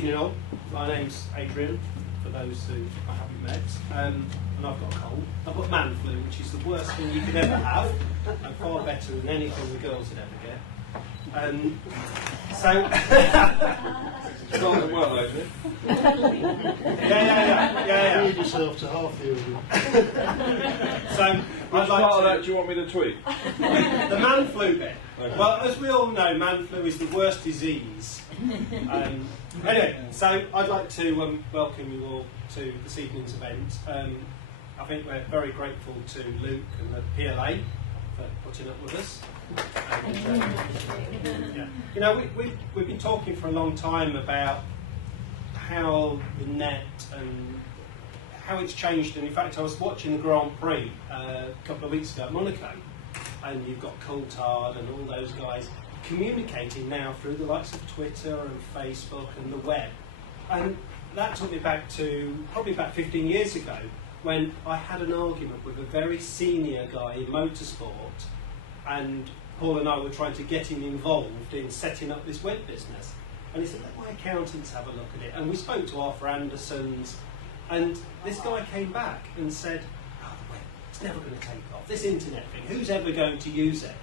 Evening all, my name's Adrian, for those who I haven't met, and I've got a cold. I've got man flu, which is the worst thing you could ever have, and far better than anything the girls would ever get. It's going well, isn't it? Yeah. Feed yourself to half the order. So, Which part of that do you want me to tweet? The man flu bit. Okay. Well, as we all know, man flu is the worst disease. Anyway, so I'd like to welcome you all to this evening's event. I think we're very grateful to Luke and the PLA for putting up with us. Yeah. You know, we've been talking for a long time about how the net and how it's changed. And in fact, I was watching the Grand Prix a couple of weeks ago at Monaco, and you've got Coulthard and all those guys communicating now through the likes of Twitter and Facebook and the web. And that took me back to probably about 15 years ago, when I had an argument with a very senior guy in motorsport, and Paul and I were trying to get him involved in setting up this web business. And he said, let my accountants have a look at it. And we spoke to Arthur Anderson's, and this guy came back and said, oh, the web, it's never going to take off. This internet thing, who's ever going to use it?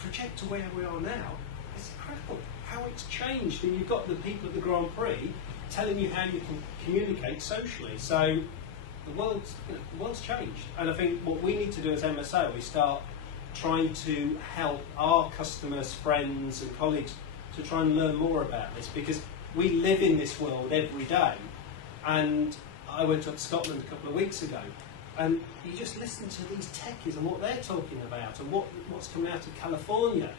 Project to where we are now, it's incredible how it's changed. And you've got the people at the Grand Prix telling you how you can communicate socially. So the world's changed. And I think what we need to do as MSO is start trying to help our customers, friends and colleagues to try and learn more about this, because we live in this world every day. And I went up to Scotland a couple of weeks ago, and you just listen to these techies and what they're talking about and what's coming out of California.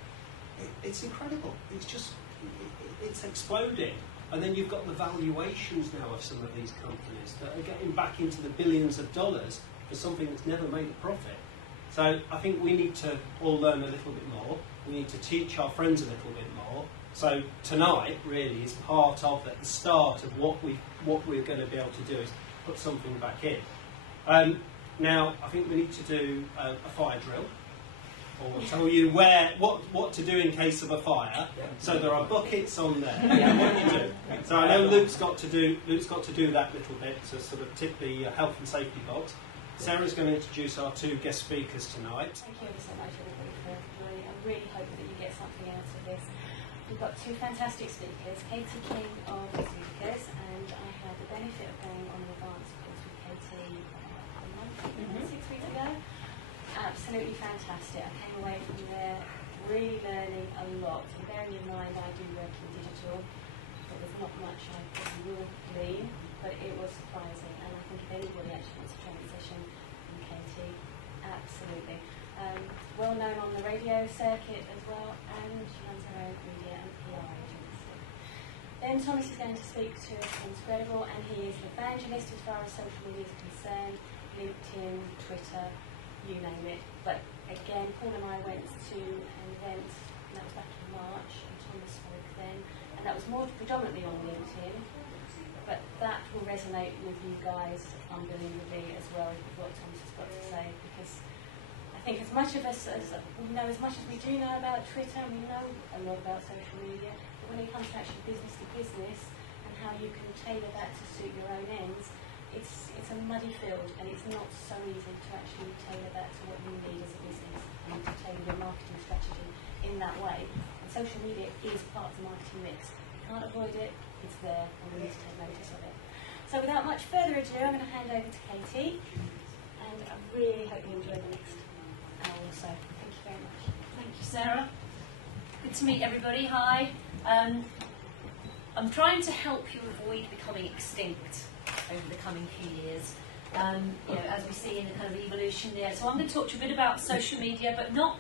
It's incredible. It's just, it's exploding. And then you've got the valuations now of some of these companies that are getting back into the billions of dollars for something that's never made a profit. So I think we need to all learn a little bit more. We need to teach our friends a little bit more. So tonight really is part of the start of what we're going to be able to do is put something back in. Now I think we need to do a fire drill, or tell you what to do in case of a fire. So there are buckets on there. What you do. So I know Luke's got to do that little bit to sort of tip the health and safety box. Sarah's going to introduce our two guest speakers tonight. Thank you ever so much, everybody, for joining. I'm really hoping that you get something out of this. We've got two fantastic speakers, Katie King of Zookers, and I had the benefit of going on an advanced course with Katie a month, 6 weeks ago. Absolutely fantastic. I came away from there really learning a lot. And bearing in mind I do work in digital, but there's not much I will glean, but it was surprising. And I think if anybody actually wants to join the session from Katie, absolutely. Well known on the radio circuit as well, and she runs her own media and PR agency. Then Thomas is going to speak to us on Spreadable, and he is an evangelist as far as social media is concerned, LinkedIn, Twitter, you name it. But again, Paul and I went to an event, and that was back in March, and Thomas spoke then, and that was more predominantly on LinkedIn, but that will resonate with you guys unbelievably as well with what Thomas has got to say, because I think as much of us as we know, as much as we do know about Twitter, and we know a lot about social media, but when it comes to actually business to business and how you can tailor that to suit your own ends, it's a muddy field, and it's not so easy to actually tailor that to what you need as a business and to tailor your marketing strategy in that way. And social media is part of the marketing mix. You can't avoid it, it's there, and we need to take notice of it. So without much further ado, I'm going to hand over to Katie, and I really hope you enjoy the next hour or so. Thank you very much. Thank you, Sarah. Good to meet everybody. Hi. I'm trying to help you avoid becoming extinct over the coming few years, as we see in the kind of evolution there. So I'm going to talk to you a bit about social media, but not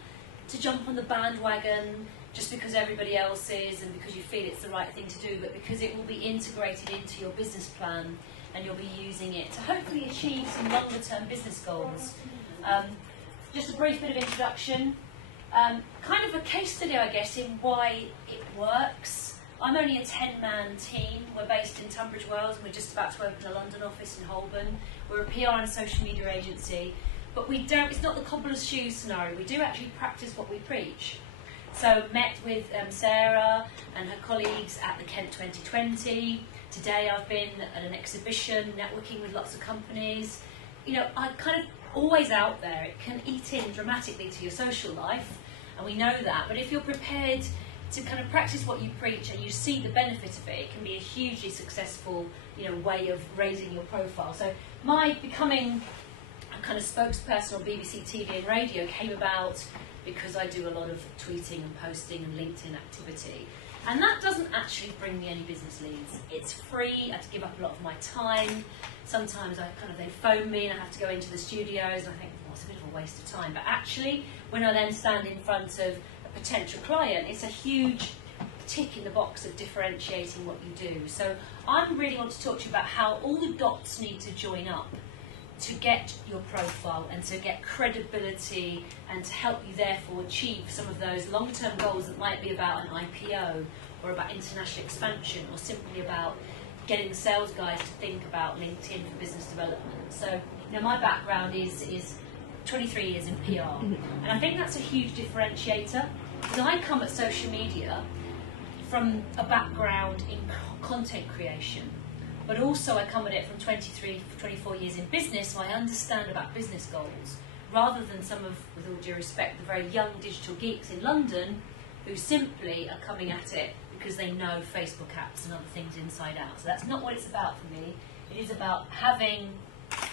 to jump on the bandwagon just because everybody else is and because you feel it's the right thing to do, but because it will be integrated into your business plan and you'll be using it to hopefully achieve some longer term business goals. Just a brief bit of introduction, kind of a case study, I guess, in why it works. I'm only a 10-man team. We're based in Tunbridge Wells, and we're just about to open a London office in Holborn. We're a PR and social media agency, but we don't. It's not the cobbler's shoes scenario. We do actually practice what we preach. So met with Sarah and her colleagues at the Kent 2020. Today I've been at an exhibition, networking with lots of companies. You know, I'm kind of always out there. It can eat in dramatically to your social life, and we know that. But if you're prepared to kind of practice what you preach and you see the benefit of it, it can be a hugely successful, you know, way of raising your profile. So my becoming a kind of spokesperson on BBC TV and radio came about because I do a lot of tweeting and posting and LinkedIn activity. And that doesn't actually bring me any business leads. It's free. I have to give up a lot of my time. Sometimes they phone me and I have to go into the studios and I think, well, it's a bit of a waste of time. But actually, when I then stand in front of a potential client, it's a huge tick in the box of differentiating what you do. So I really want to talk to you about how all the dots need to join up to get your profile and to get credibility and to help you therefore achieve some of those long-term goals that might be about an IPO or about international expansion or simply about getting the sales guys to think about LinkedIn for business development. So, you know, my background is 23 years in PR, and I think that's a huge differentiator because I come at social media from a background in content creation. But also I come at it from 24 years in business, so I understand about business goals, rather than some of, with all due respect, the very young digital geeks in London who simply are coming at it because they know Facebook apps and other things inside out. So that's not what it's about for me. It is about having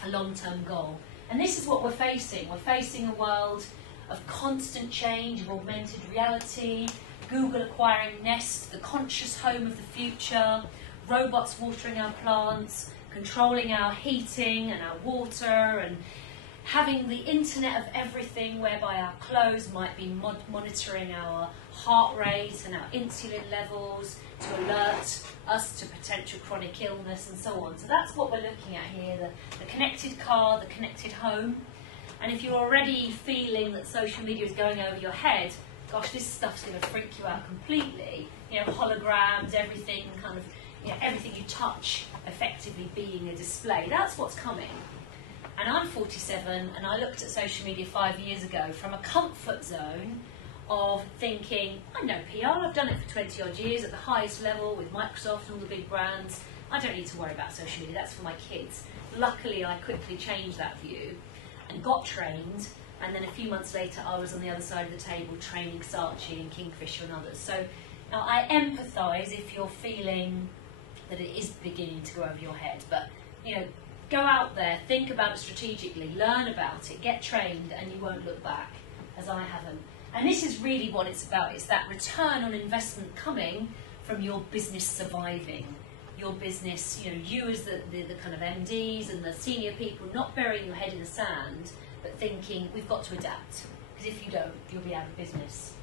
a long-term goal. And this is what we're facing. We're facing a world of constant change, of augmented reality, Google acquiring Nest, the conscious home of the future, robots watering our plants, controlling our heating and our water, and having the internet of everything whereby our clothes might be monitoring our heart rate and our insulin levels to alert us to potential chronic illness and so on. So that's what we're looking at here, the connected car, the connected home. And if you're already feeling that social media is going over your head, gosh, this stuff's going to freak you out completely. You know, holograms, everything kind of, you know, everything you touch effectively being a display. That's what's coming. And I'm 47 and I looked at social media 5 years ago from a comfort zone of thinking, I know PR, I've done it for 20 odd years at the highest level with Microsoft and all the big brands. I don't need to worry about social media, that's for my kids. Luckily I quickly changed that view and got trained, and then a few months later I was on the other side of the table training Saatchi and Kingfisher and others. So now I empathise if you're feeling that it is beginning to go over your head, but you know, go out there, think about it strategically, learn about it, get trained, and you won't look back, as I haven't. And this is really what it's about. It's that return on investment coming from your business surviving. Your business, you know, you as the kind of MDs and the senior people, not burying your head in the sand, but thinking, we've got to adapt. Because if you don't, you'll be out of business.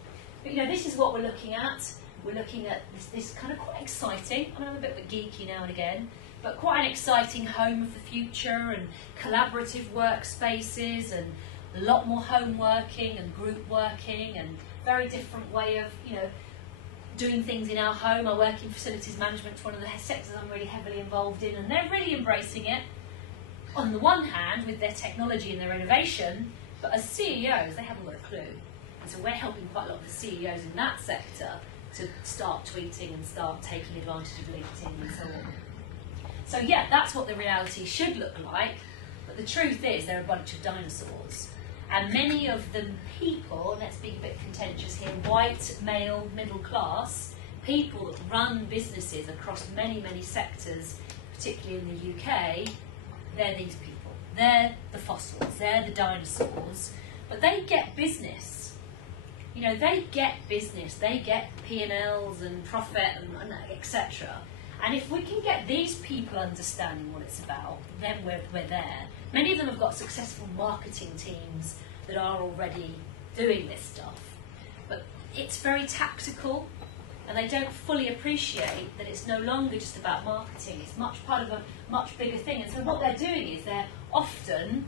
But you know, this is what we're looking at. We're looking at this kind of quite exciting, I mean, I'm a bit geeky now and again, but quite an exciting home of the future and collaborative workspaces and a lot more home working and group working and very different way of, you know, doing things in our home. I work in facilities management, it's one of the sectors I'm really heavily involved in, and they're really embracing it. On the one hand, with their technology and their innovation, but as CEOs, they haven't got a clue. And so we're helping quite a lot of the CEOs in that sector to start tweeting and start taking advantage of LinkedIn and so on. So yeah, that's what the reality should look like, but the truth is they're a bunch of dinosaurs. And many of the people, let's be a bit contentious here, white, male, middle class, people that run businesses across many, many sectors, particularly in the UK, they're these people. They're the fossils, they're the dinosaurs, but they get business. You know, they get business, they get P&Ls and profit and etc. And if we can get these people understanding what it's about, then we're there. Many of them have got successful marketing teams that are already doing this stuff. But it's very tactical, and they don't fully appreciate that it's no longer just about marketing. It's much part of a much bigger thing. And so what they're doing is they're often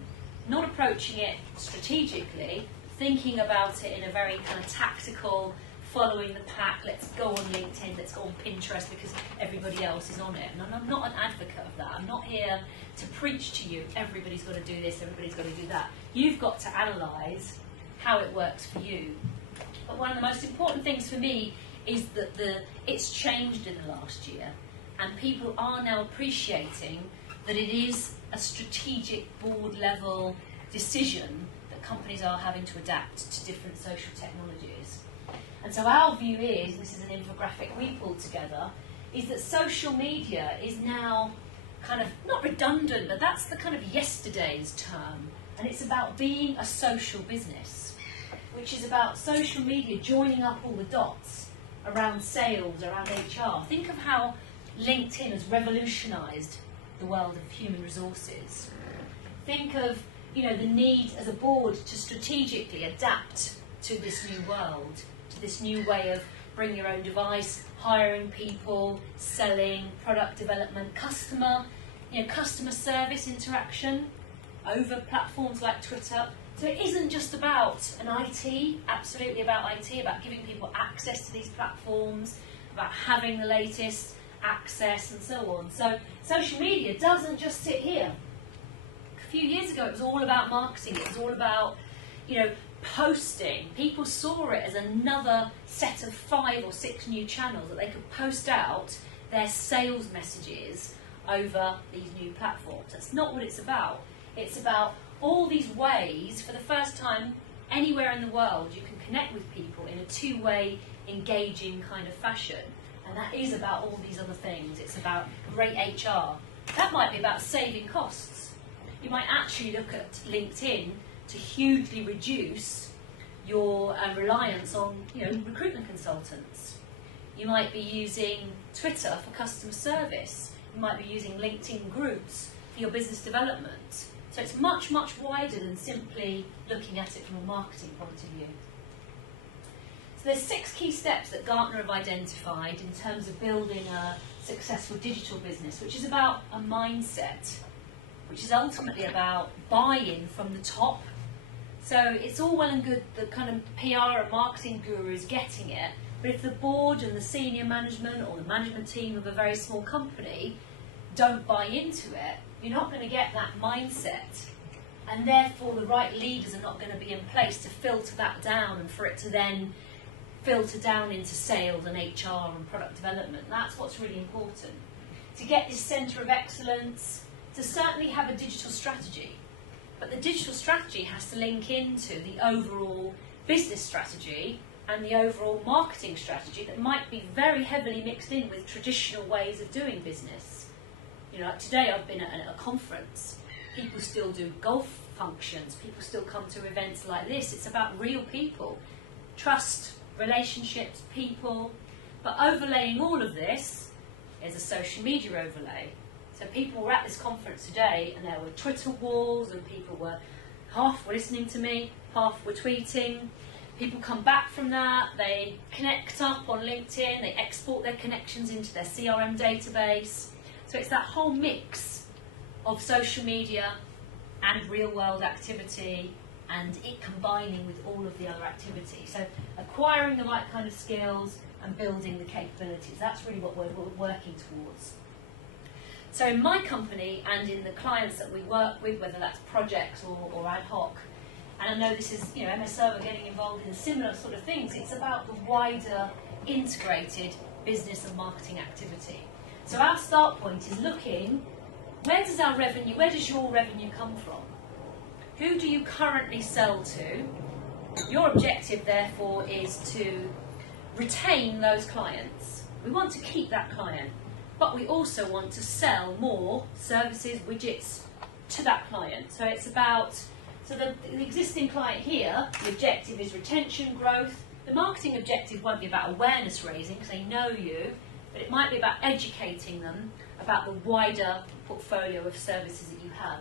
not approaching it strategically, thinking about it in a very kind of tactical, following the pack, let's go on LinkedIn, let's go on Pinterest because everybody else is on it. And I'm not an advocate of that. I'm not here to preach to you, everybody's got to do this, everybody's got to do that. You've got to analyse how it works for you. But one of the most important things for me is that it's changed in the last year, and people are now appreciating that it is a strategic board level decision that companies are having to adapt to different social technologies. And so our view is, this is an infographic we pulled together, is that social media is now kind of, not redundant, but that's the kind of yesterday's term. And it's about being a social business, which is about social media joining up all the dots around sales, around HR. Think of how LinkedIn has revolutionised the world of human resources. Think of, you know, the need as a board to strategically adapt to this new world, to this new way of bring your own device, hiring people, selling, product development, customer service interaction over platforms like Twitter. So it isn't just about an IT, absolutely about IT, about giving people access to these platforms, about having the latest access and so on. So social media doesn't just sit here. A few years ago it was all about marketing, it was all about, you know, posting. People saw it as another set of 5 or 6 new channels that they could post out their sales messages over these new platforms. That's not what it's about. It's about all these ways, for the first time anywhere in the world, you can connect with people in a 2-way, engaging kind of fashion. And that is about all these other things. It's about great HR. That might be about saving costs. You might actually look at LinkedIn to hugely reduce your reliance on, you know, recruitment consultants. You might be using Twitter for customer service. You might be using LinkedIn groups for your business development. So it's much, much wider than simply looking at it from a marketing point of view. So there's 6 key steps that Gartner have identified in terms of building a successful digital business, which is about a mindset, which is ultimately about buy-in from the top. So it's all well and good the kind of PR and marketing gurus getting it, but if the board and the senior management or the management team of a very small company don't buy into it, you're not going to get that mindset, and therefore the right leaders are not going to be in place to filter that down and for it to then filter down into sales and HR and product development. That's what's really important. To get this centre of excellence, to certainly have a digital strategy, but the digital strategy has to link into the overall business strategy and the overall marketing strategy that might be very heavily mixed in with traditional ways of doing business. You know, like today I've been at a conference. People still do golf functions. People still come to events like this. It's about real people, trust, relationships, people. But overlaying all of this is a social media overlay. So people were at this conference today, and there were Twitter walls, and people were half were listening to me, half were tweeting. People come back from that, they connect up on LinkedIn, they export their connections into their CRM database. So it's that whole mix of social media and real world activity, and it combining with all of the other activities. So acquiring the right kind of skills and building the capabilities. That's really what we're working towards. So in my company and in the clients that we work with, whether that's projects or ad hoc, and I know this is, you know, MSO are getting involved in similar sort of things, it's about the wider integrated business and marketing activity. So our start point is looking, where does your revenue come from? Who do you currently sell to? Your objective, therefore, is to retain those clients. We want to keep that client, but we also want to sell more services, widgets to that client. So it's about, so the existing client here, the objective is retention, growth. The marketing objective won't be about awareness raising because they know you, but it might be about educating them about the wider portfolio of services that you have.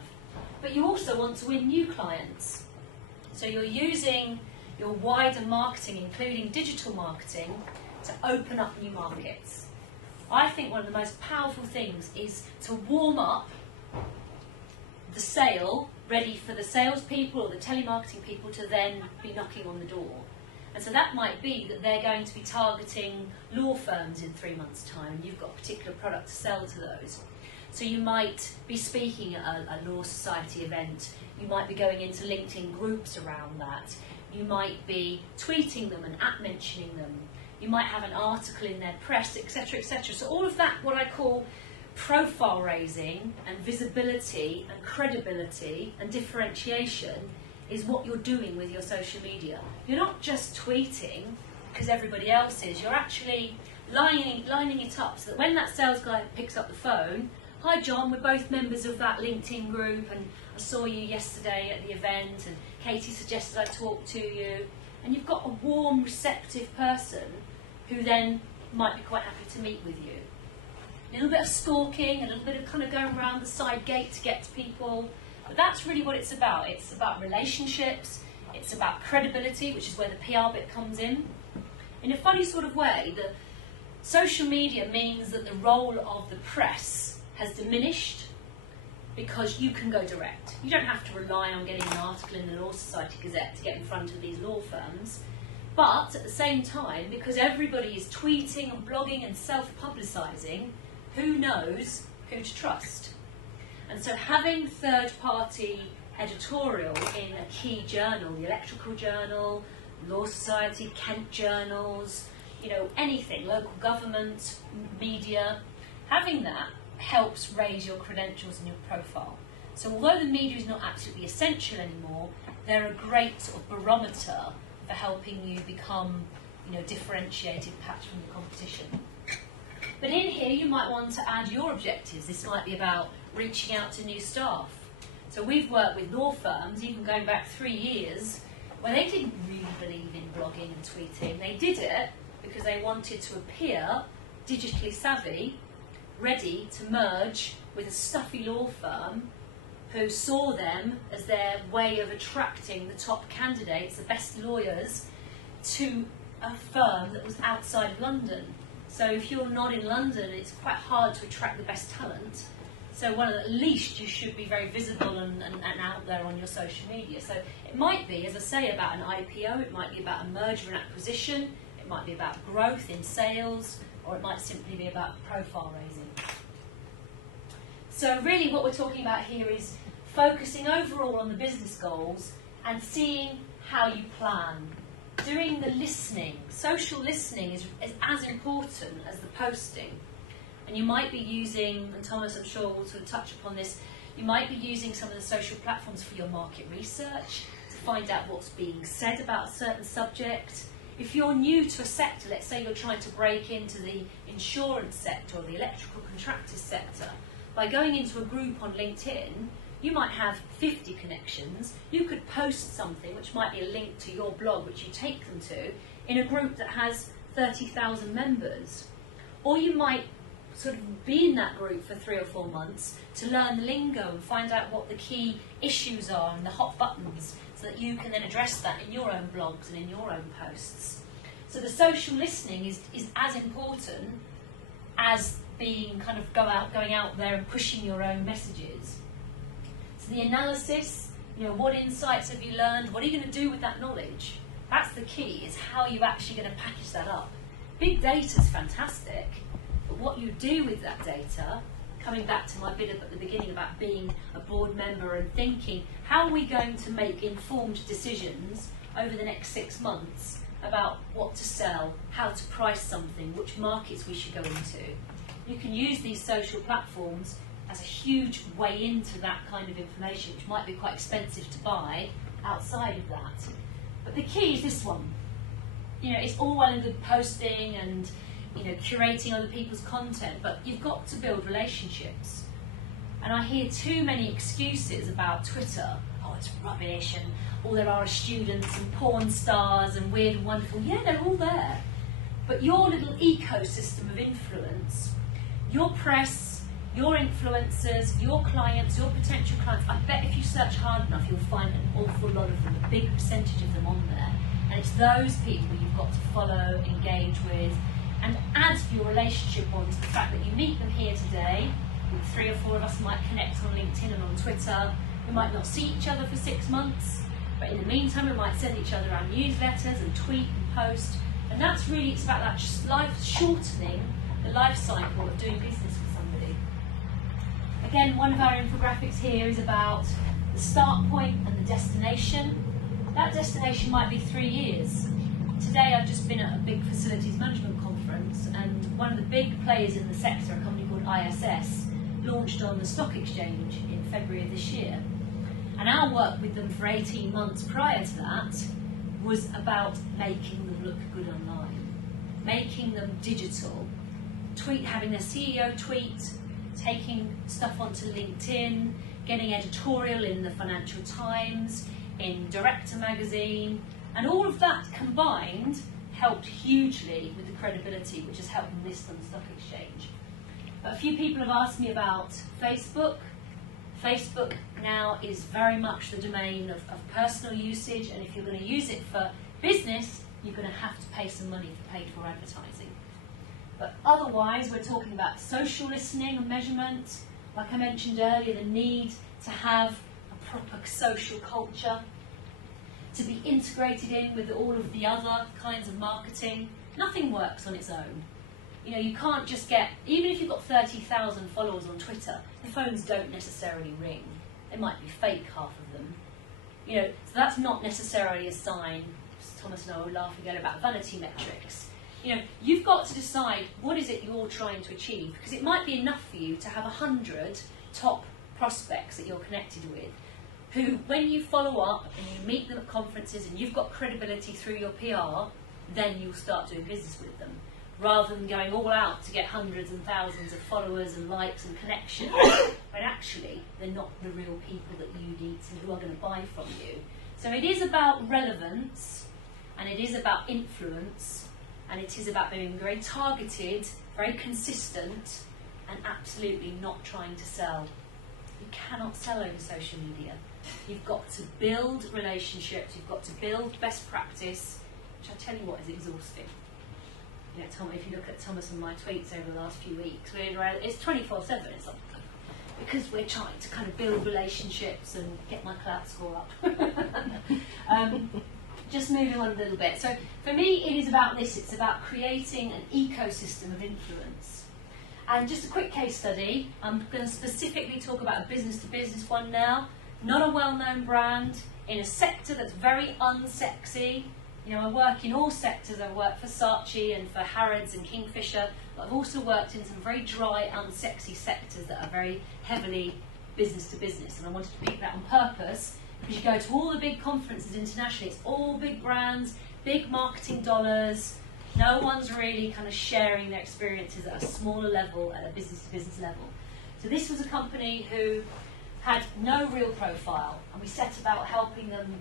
But you also want to win new clients. So you're using your wider marketing, including digital marketing, to open up new markets. I think one of the most powerful things is to warm up the sale, ready for the salespeople or the telemarketing people to then be knocking on the door. And so that might be that they're going to be targeting law firms in 3 months' time. You've got a particular product to sell to those. So you might be speaking at a law society event. You might be going into LinkedIn groups around that. You might be tweeting them and @mentioning them. You might have an article in their press, etc., etc. So all of that, what I call profile raising and visibility and credibility and differentiation, is what you're doing with your social media. You're not just tweeting because everybody else is. You're actually lining it up so that when that sales guy picks up the phone, "Hi John, we're both members of that LinkedIn group and I saw you yesterday at the event and Katie suggested I talk to you," and you've got a warm, receptive person who then might be quite happy to meet with you. A little bit of stalking, a little bit of kind of going around the side gate to get to people, but that's really what it's about. It's about relationships, it's about credibility, which is where the PR bit comes in. In a funny sort of way, the social media means that the role of the press has diminished because you can go direct. You don't have to rely on getting an article in the Law Society Gazette to get in front of these law firms. But at the same time, because everybody is tweeting and blogging and self-publicising, who knows who to trust? And so having third-party editorial in a key journal, the Electrical Journal, Law Society, Kent Journals, anything, local government, media, having that helps raise your credentials and your profile. So although the media is not absolutely essential anymore, they're a great sort of barometer for helping you become, differentiated perhaps from the competition. But in here you might want to add your objectives. This might be about reaching out to new staff. So we've worked with law firms, even going back 3 years, where they didn't really believe in blogging and tweeting. They did it because they wanted to appear digitally savvy, ready to merge with a stuffy law firm who saw them as their way of attracting the top candidates, the best lawyers, to a firm that was outside of London. So if you're not in London, it's quite hard to attract the best talent. So at least you should be very visible and out there on your social media. So it might be, as I say, about an IPO, it might be about a merger and acquisition, it might be about growth in sales, or it might simply be about profile raising. So really what we're talking about here is focusing overall on the business goals and seeing how you plan. Doing the listening. Social listening is as important as the posting. And you might be using, and Thomas I'm sure will sort of touch upon this, you might be using some of the social platforms for your market research, to find out what's being said about a certain subject. If you're new to a sector, let's say you're trying to break into the insurance sector or the electrical contractors sector, by going into a group on LinkedIn, you might have 50 connections. You could post something which might be a link to your blog, which you take them to, in a group that has 30,000 members. Or you might sort of be in that group for 3 or 4 months to learn the lingo and find out what the key issues are and the hot buttons, so that you can then address that in your own blogs and in your own posts. So the social listening is as important as being kind of going out there and pushing your own messages. So the analysis, what insights have you learned? What are you going to do with that knowledge? That's the key, is how you're actually going to package that up. Big data is fantastic, but what you do with that data, coming back to my bit at the beginning about being a board member and thinking, how are we going to make informed decisions over the next 6 months about what to sell, how to price something, which markets we should go into? You can use these social platforms as a huge way into that kind of information, which might be quite expensive to buy outside of that. But the key is this one. It's all well and good posting and curating other people's content, but you've got to build relationships. And I hear too many excuses about Twitter. Oh, it's rubbish, and all there are students and porn stars and weird and wonderful. Yeah, they're all there. But your little ecosystem of influence, your press, your influencers, your clients, your potential clients, I bet if you search hard enough you'll find an awful lot of them, a big percentage of them on there. And it's those people you've got to follow, engage with, and add your relationship on to the fact that you meet them here today. 3 or 4 of us might connect on LinkedIn and on Twitter. We might not see each other for 6 months, but in the meantime we might send each other our newsletters and tweet and post. And that's really, it's about that just shortening the life cycle of doing business with somebody. Again, one of our infographics here is about the start point and the destination. that destination might be 3 years. Today I've just been at a big facilities management conference, and one of the big players in the sector, a company called ISS, launched on the stock exchange in February of this year. And our work with them for 18 months prior to that was about making them look good online, making them digital, having their CEO tweet, taking stuff onto LinkedIn, getting editorial in the Financial Times, in Director magazine, and all of that combined helped hugely with the credibility, which has helped them list on the stock exchange. But a few people have asked me about Facebook. Facebook now is very much the domain of personal usage, and if you're going to use it for business, you're going to have to pay some money for paid for advertising. But otherwise, we're talking about social listening and measurement. Like I mentioned earlier, the need to have a proper social culture, to be integrated in with all of the other kinds of marketing. Nothing works on its own. You know, you can't just get, even if you've got 30,000 followers on Twitter, the phones don't necessarily ring. They might be fake, half of them. You know, so that's not necessarily a sign. Thomas and I were laughing earlier about vanity metrics. You know, you've got to decide what is it you're trying to achieve, because it might be enough for you to have 100 top prospects that you're connected with, who, when you follow up and you meet them at conferences and you've got credibility through your PR, then you'll start doing business with them, rather than going all out to get hundreds and thousands of followers and likes and connections, when actually they're not the real people that you need to, who are going to buy from you. So it is about relevance, and it is about influence, and it is about being very targeted, very consistent, and absolutely not trying to sell. You cannot sell over social media. You've got to build relationships, you've got to build best practice, which I tell you what is exhausting. You know, Tom, if you look at Thomas and my tweets over the last few weeks, it's 24/7. It's like, because we're trying to kind of build relationships and get my clout score up. Just moving on a little bit. So for me, it is about this. It's about creating an ecosystem of influence. And just a quick case study. I'm going to specifically talk about a business-to-business one now. Not a well-known brand in a sector that's very unsexy. You know, I work in all sectors. I work for Saatchi and for Harrods and Kingfisher, but I've also worked in some very dry, unsexy sectors that are very heavily business to business. And I wanted to pick that on purpose, because you go to all the big conferences internationally, it's all big brands, big marketing dollars. No one's really kind of sharing their experiences at a smaller level, at a business to business level. So this was a company who had no real profile, and we set about helping them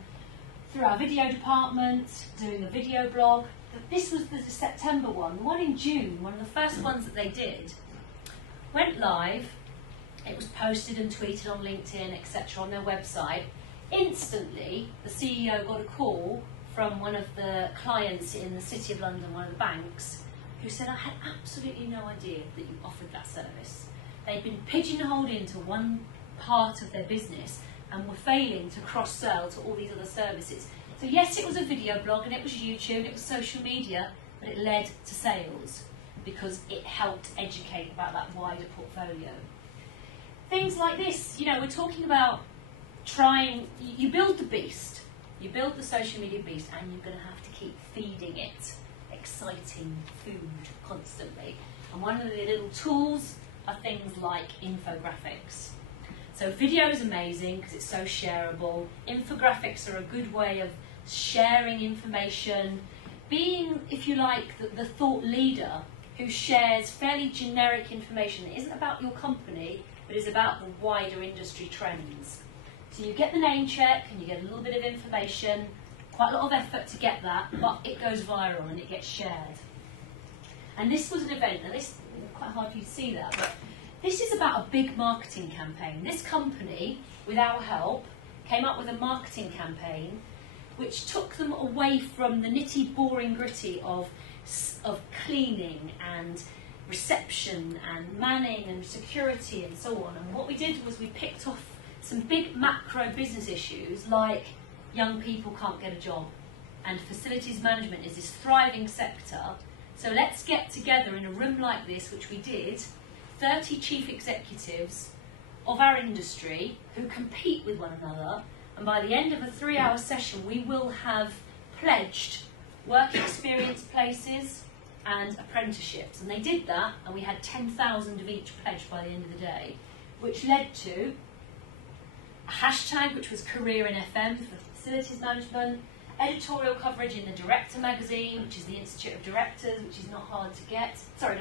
through our video department, doing a video blog. This was the September one. The one in June, one of the first ones that they did, went live. It was posted and tweeted on LinkedIn, etc., on their website. Instantly, the CEO got a call from one of the clients in the City of London, one of the banks, who said, I had absolutely no idea that you offered that service. They'd been pigeonholed into one part of their business and were failing to cross-sell to all these other services. So yes, it was a video blog and it was YouTube, it was social media, but it led to sales because it helped educate about that wider portfolio. Things like this, you know, we're talking about you build the beast, you build the social media beast, and you're going to have to keep feeding it exciting food constantly. And one of the little tools are things like infographics. So video is amazing because it's so shareable. Infographics are a good way of sharing information, being, if you like, the thought leader who shares fairly generic information that isn't about your company, but is about the wider industry trends. So you get the name check and you get a little bit of information, quite a lot of effort to get that, but it goes viral and it gets shared. And this was an event, and this is quite hard for you to see that, but this is about a big marketing campaign. This company, with our help, came up with a marketing campaign which took them away from the nitty, boring, gritty of cleaning and reception and manning and security and so on. And what we did was we picked off some big macro business issues like young people can't get a job and facilities management is this thriving sector. So let's get together in a room like this, which we did, 30 chief executives of our industry who compete with one another, and And by the end of a 3-hour session, we will have pledged work experience places and apprenticeships. And they did that, and we had 10,000 of each pledged by the end of the day, which led to a hashtag, which was Career in FM for facilities management, editorial coverage in the Director magazine, which is the Institute of Directors, which is not hard to get. Sorry,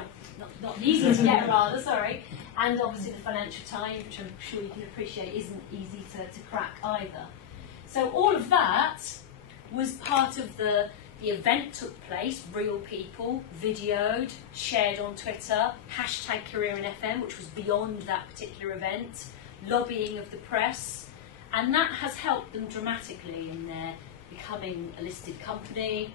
not easy to get, rather, sorry. And obviously the Financial Times, which I'm sure you can appreciate isn't easy to crack either. So all of that was part of the event took place, real people, videoed, shared on Twitter, hashtag Career in FM, which was beyond that particular event, lobbying of the press, and that has helped them dramatically in their becoming a listed company.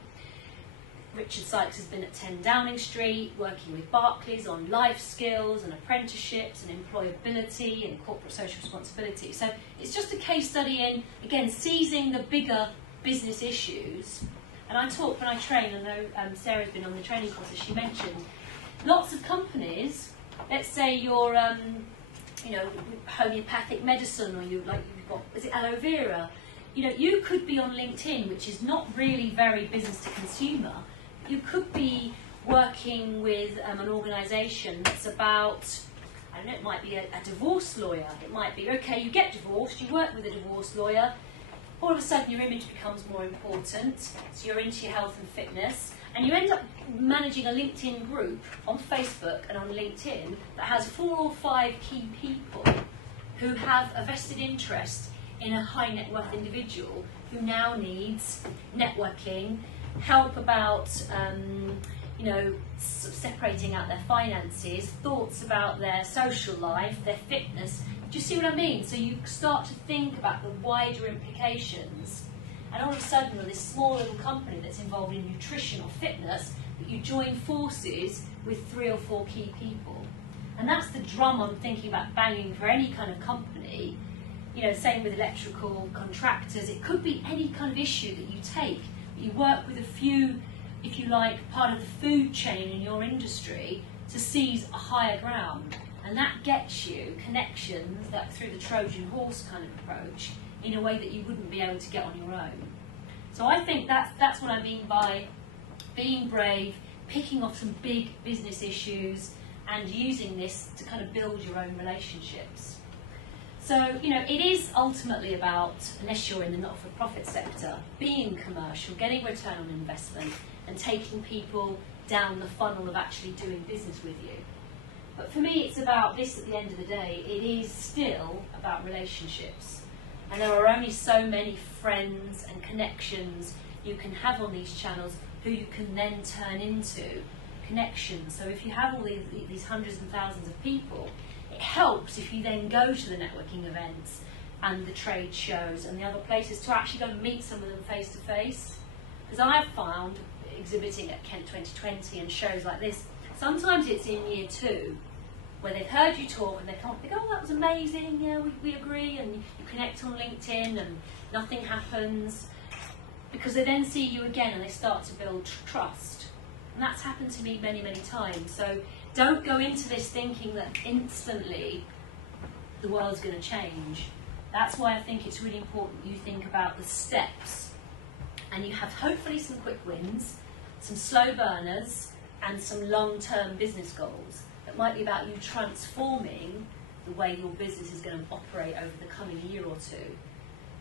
Richard Sykes has been at 10 Downing Street, working with Barclays on life skills and apprenticeships and employability and corporate social responsibility. So it's just a case study in, again, seizing the bigger business issues. And I talk when I train, I know Sarah's been on the training course, as she mentioned, lots of companies, let's say you're, homeopathic medicine, or you've got, is it aloe vera? You could be on LinkedIn, which is not really very business to consumer. You could be working with an organisation that's about, I don't know, it might be a divorce lawyer. It might be, okay, you get divorced, you work with a divorce lawyer, all of a sudden your image becomes more important, so you're into your health and fitness, and you end up managing a LinkedIn group on Facebook and on LinkedIn that has 4 or 5 key people who have a vested interest in a high net worth individual who now needs networking, help about separating out their finances, thoughts about their social life, their fitness. Do you see what I mean? So you start to think about the wider implications, and all of a sudden you're this small little company that's involved in nutrition or fitness, but you join forces with 3 or 4 key people. And that's the drum I'm thinking about banging for any kind of company. Same with electrical contractors. It could be any kind of issue that you take. You work with a few, if you like, part of the food chain in your industry to seize a higher ground. And that gets you connections that through the Trojan horse kind of approach in a way that you wouldn't be able to get on your own. So I think that's what I mean by being brave, picking off some big business issues and using this to kind of build your own relationships. So, it is ultimately about, unless you're in the not-for-profit sector, being commercial, getting return on investment and taking people down the funnel of actually doing business with you. But for me, it's about this at the end of the day. It is still about relationships. And there are only so many friends and connections you can have on these channels who you can then turn into connections. So if you have all these hundreds and thousands of people, it helps if you then go to the networking events and the trade shows and the other places to actually go and meet some of them face to face. Because I have found, exhibiting at Kent 2020 and shows like this, sometimes it's in year 2 where they've heard you talk and they come up and they go, oh, that was amazing, yeah, we agree, and you connect on LinkedIn and nothing happens, because they then see you again and they start to build trust. And that's happened to me many, many times. So don't go into this thinking that instantly the world's going to change. That's why I think it's really important you think about the steps and you have hopefully some quick wins, some slow burners and some long-term business goals that might be about you transforming the way your business is going to operate over the coming year or 2.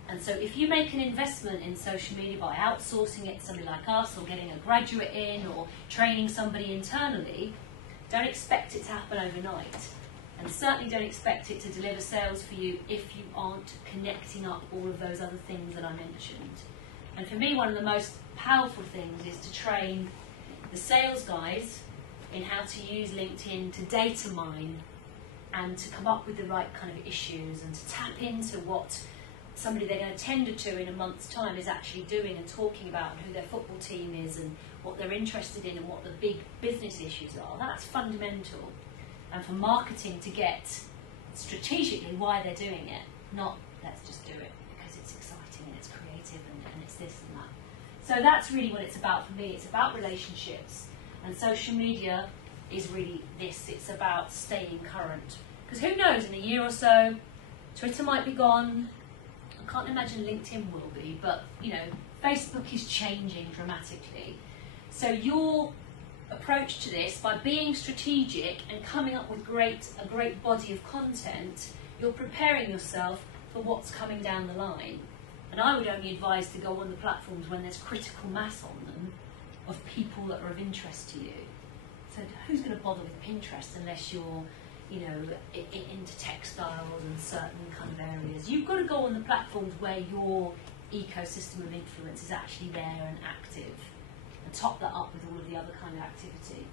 And so if you make an investment in social media by outsourcing it to somebody like us or getting a graduate in or training somebody internally, don't expect it to happen overnight. And certainly don't expect it to deliver sales for you if you aren't connecting up all of those other things that I mentioned. And for me, one of the most powerful things is to train the sales guys in how to use LinkedIn to data mine and to come up with the right kind of issues and to tap into what somebody they're going to tender to in a month's time is actually doing and talking about, and who their football team is and what they're interested in and what the big business issues are. That's fundamental. And for marketing to get strategically why they're doing it, not let's just do it because it's exciting and it's creative and it's this and that. So that's really what it's about for me. It's about relationships, and social media is really this. It's about staying current, because who knows, in a year or so Twitter might be gone, I can't imagine LinkedIn will be, but you know, Facebook is changing dramatically. So your approach to this, by being strategic and coming up with a great body of content, you're preparing yourself for what's coming down the line. And I would only advise to go on the platforms when there's critical mass on them of people that are of interest to you. So who's going to bother with Pinterest unless you're, you know, into textiles and certain kind of areas? You've got to go on the platforms where your ecosystem of influence is actually there and active, and top that up with all of the other kind of activity.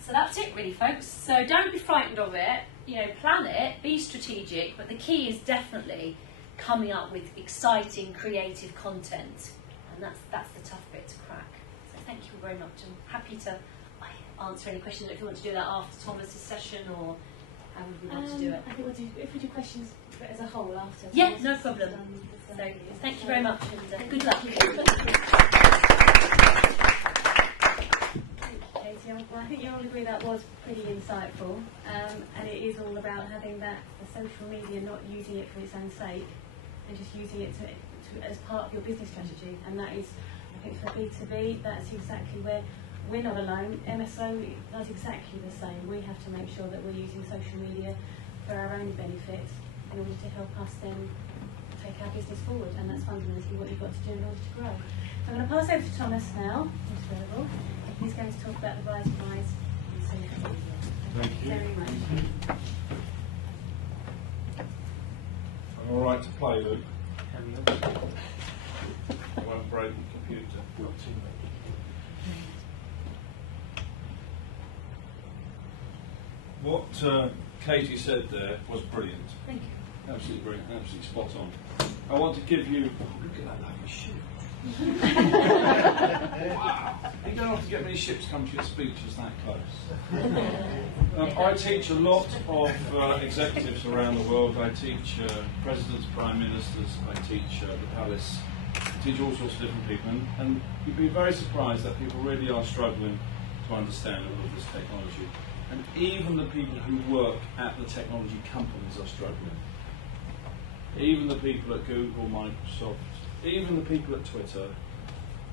So that's it really, folks. So don't be frightened of it. You know, plan it, be strategic, but the key is definitely coming up with exciting, creative content. And that's the tough bit to crack. So thank you very much. I'm happy to answer any questions if you want to do that after Thomas's session, or how would we want to do it? I think if we do questions as a whole after. Yeah, Thomas no has problem. done the So videos. thank you very much, and good luck. Thank you, Katie. Well, I think you all agree that was pretty insightful, and it is all about having the social media, not using it for its own sake, and just using it as part of your business strategy. And that is, I think, for B2B, that's exactly where we're not alone. MSO does exactly the same. We have to make sure that we're using social media for our own benefit in order to help us then take our business forward, and that's fundamentally what you've got to do in order to grow. So I'm going to pass over to Thomas now, who's available. He's going to talk about the Rise and Rise in social media. Thank you. Very much. I'm all right to play, Luke. I won't break the computer. Not too late. What Katie said there was brilliant. Thank you. Absolutely brilliant. Absolutely spot on. I want to give you... Oh, look at that lovely ship. Wow. You don't have to get many ships come to your speeches that close. I teach a lot of executives around the world. I teach presidents, prime ministers. I teach the palace. I teach all sorts of different people. And you'd be very surprised that people really are struggling to understand all of this technology. And even the people who work at the technology companies are struggling. Even the people at Google, Microsoft, even the people at Twitter,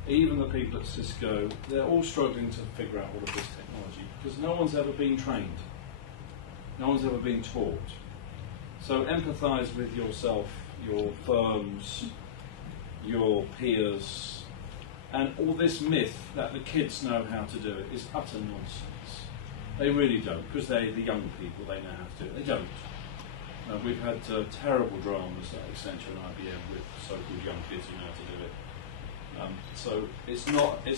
even the people at Cisco, they're all struggling to figure out all of this technology because no one's ever been trained. No one's ever been taught. So empathise with yourself, your firms, your peers, and all this myth that the kids know how to do it is utter nonsense. They really don't, because they're the young people, they know how to do it. They don't. We've had terrible dramas at Accenture and IBM with so-called young kids who know how to do it. So it's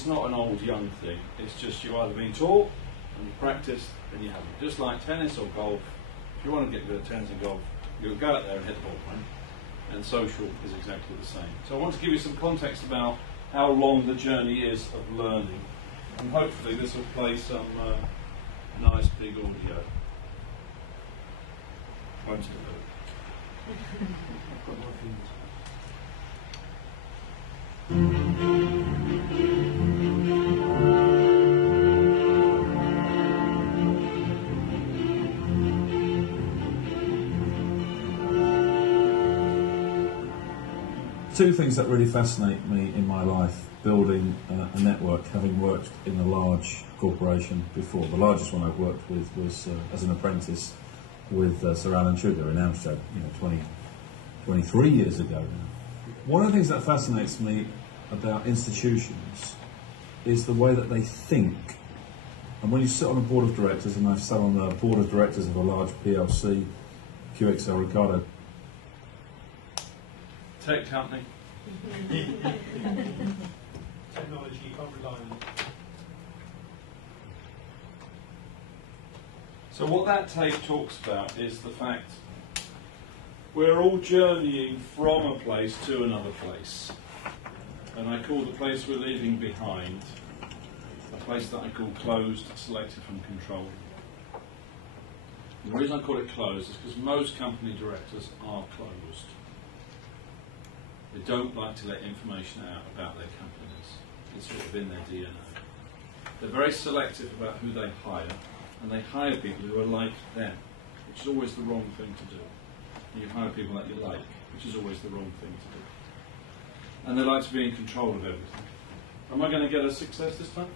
not an old young thing. It's just you've either been taught and you practiced, and you haven't. Just like tennis or golf. If you want to get good at tennis and golf, you'll go out there and hit the ball, right? And social is exactly the same. So I want to give you some context about how long the journey is of learning, and hopefully this will play some nice big audio. Won't it, Luke? I've got my fingers. Two things that really fascinate me in my life: building a network, having worked in a large corporation before. The largest one I've worked with was as an apprentice with Sir Alan Sugar in Amstrad, 23 years ago now. One of the things that fascinates me about institutions is the way that they think. And when you sit on a board of directors, and I've sat on the board of directors of a large PLC, QXL Ricardo. Tech company. Technology, you can't rely on it. So what that tape talks about is the fact we're all journeying from a place to another place. And I call the place we're leaving behind a place that I call closed, selective and controlled. And the reason I call it closed is because most company directors are closed. They don't like to let information out about their companies. It's sort of in their DNA. They're very selective about who they hire, and they hire people who are like them, which is always the wrong thing to do. You hire people that you like, which is always the wrong thing to do. And they like to be in control of everything. Am I going to get a success this time?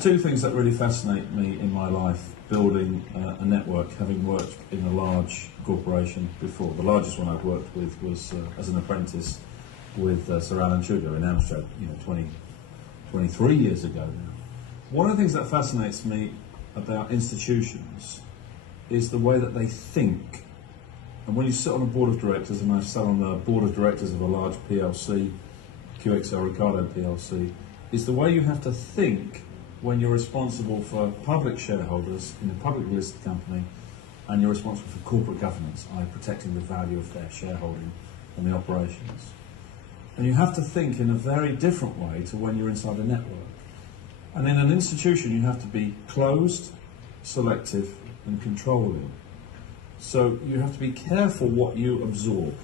Two things that really fascinate me in my life: building a network, having worked in a large corporation before. The largest one I've worked with was as an apprentice with Sir Alan Sugar in Amstrad, 23 years ago now. One of the things that fascinates me about institutions is the way that they think. And when you sit on a board of directors, and I've sat on the board of directors of a large PLC, QXL Ricardo PLC, is the way you have to think when you're responsible for public shareholders in a publicly listed company, and you're responsible for corporate governance, i.e. protecting the value of their shareholding and the operations. And you have to think in a very different way to when you're inside a network. And in an institution you have to be closed, selective and controlling. So you have to be careful what you absorb.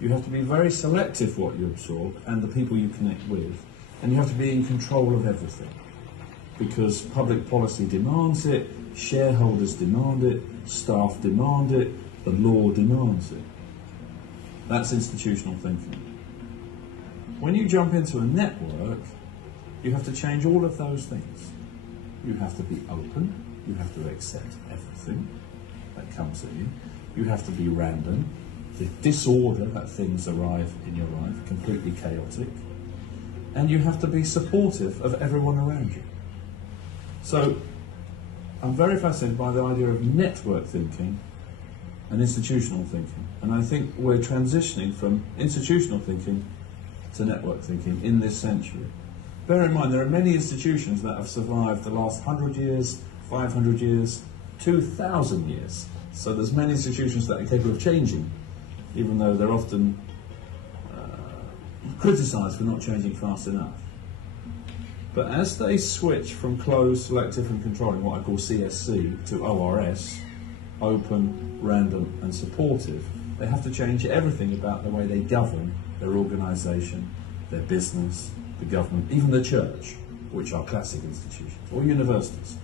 You have to be very selective what you absorb and the people you connect with. And you have to be in control of everything, because public policy demands it, shareholders demand it, staff demand it, the law demands it. That's institutional thinking. When you jump into a network, you have to change all of those things. You have to be open, you have to accept everything that comes at you, you have to be random, the disorder that things arrive in your life, completely chaotic, and you have to be supportive of everyone around you. So, I'm very fascinated by the idea of network thinking and institutional thinking. And I think we're transitioning from institutional thinking to network thinking in this century. Bear in mind, there are many institutions that have survived the last 100 years, 500 years, 2,000 years. So there's many institutions that are capable of changing, even though they're often criticised for not changing fast enough. But as they switch from closed, selective and controlling, what I call CSC, to ORS, open, random and supportive, they have to change everything about the way they govern their organisation, their business, the government, even the church, which are classic institutions, or universities,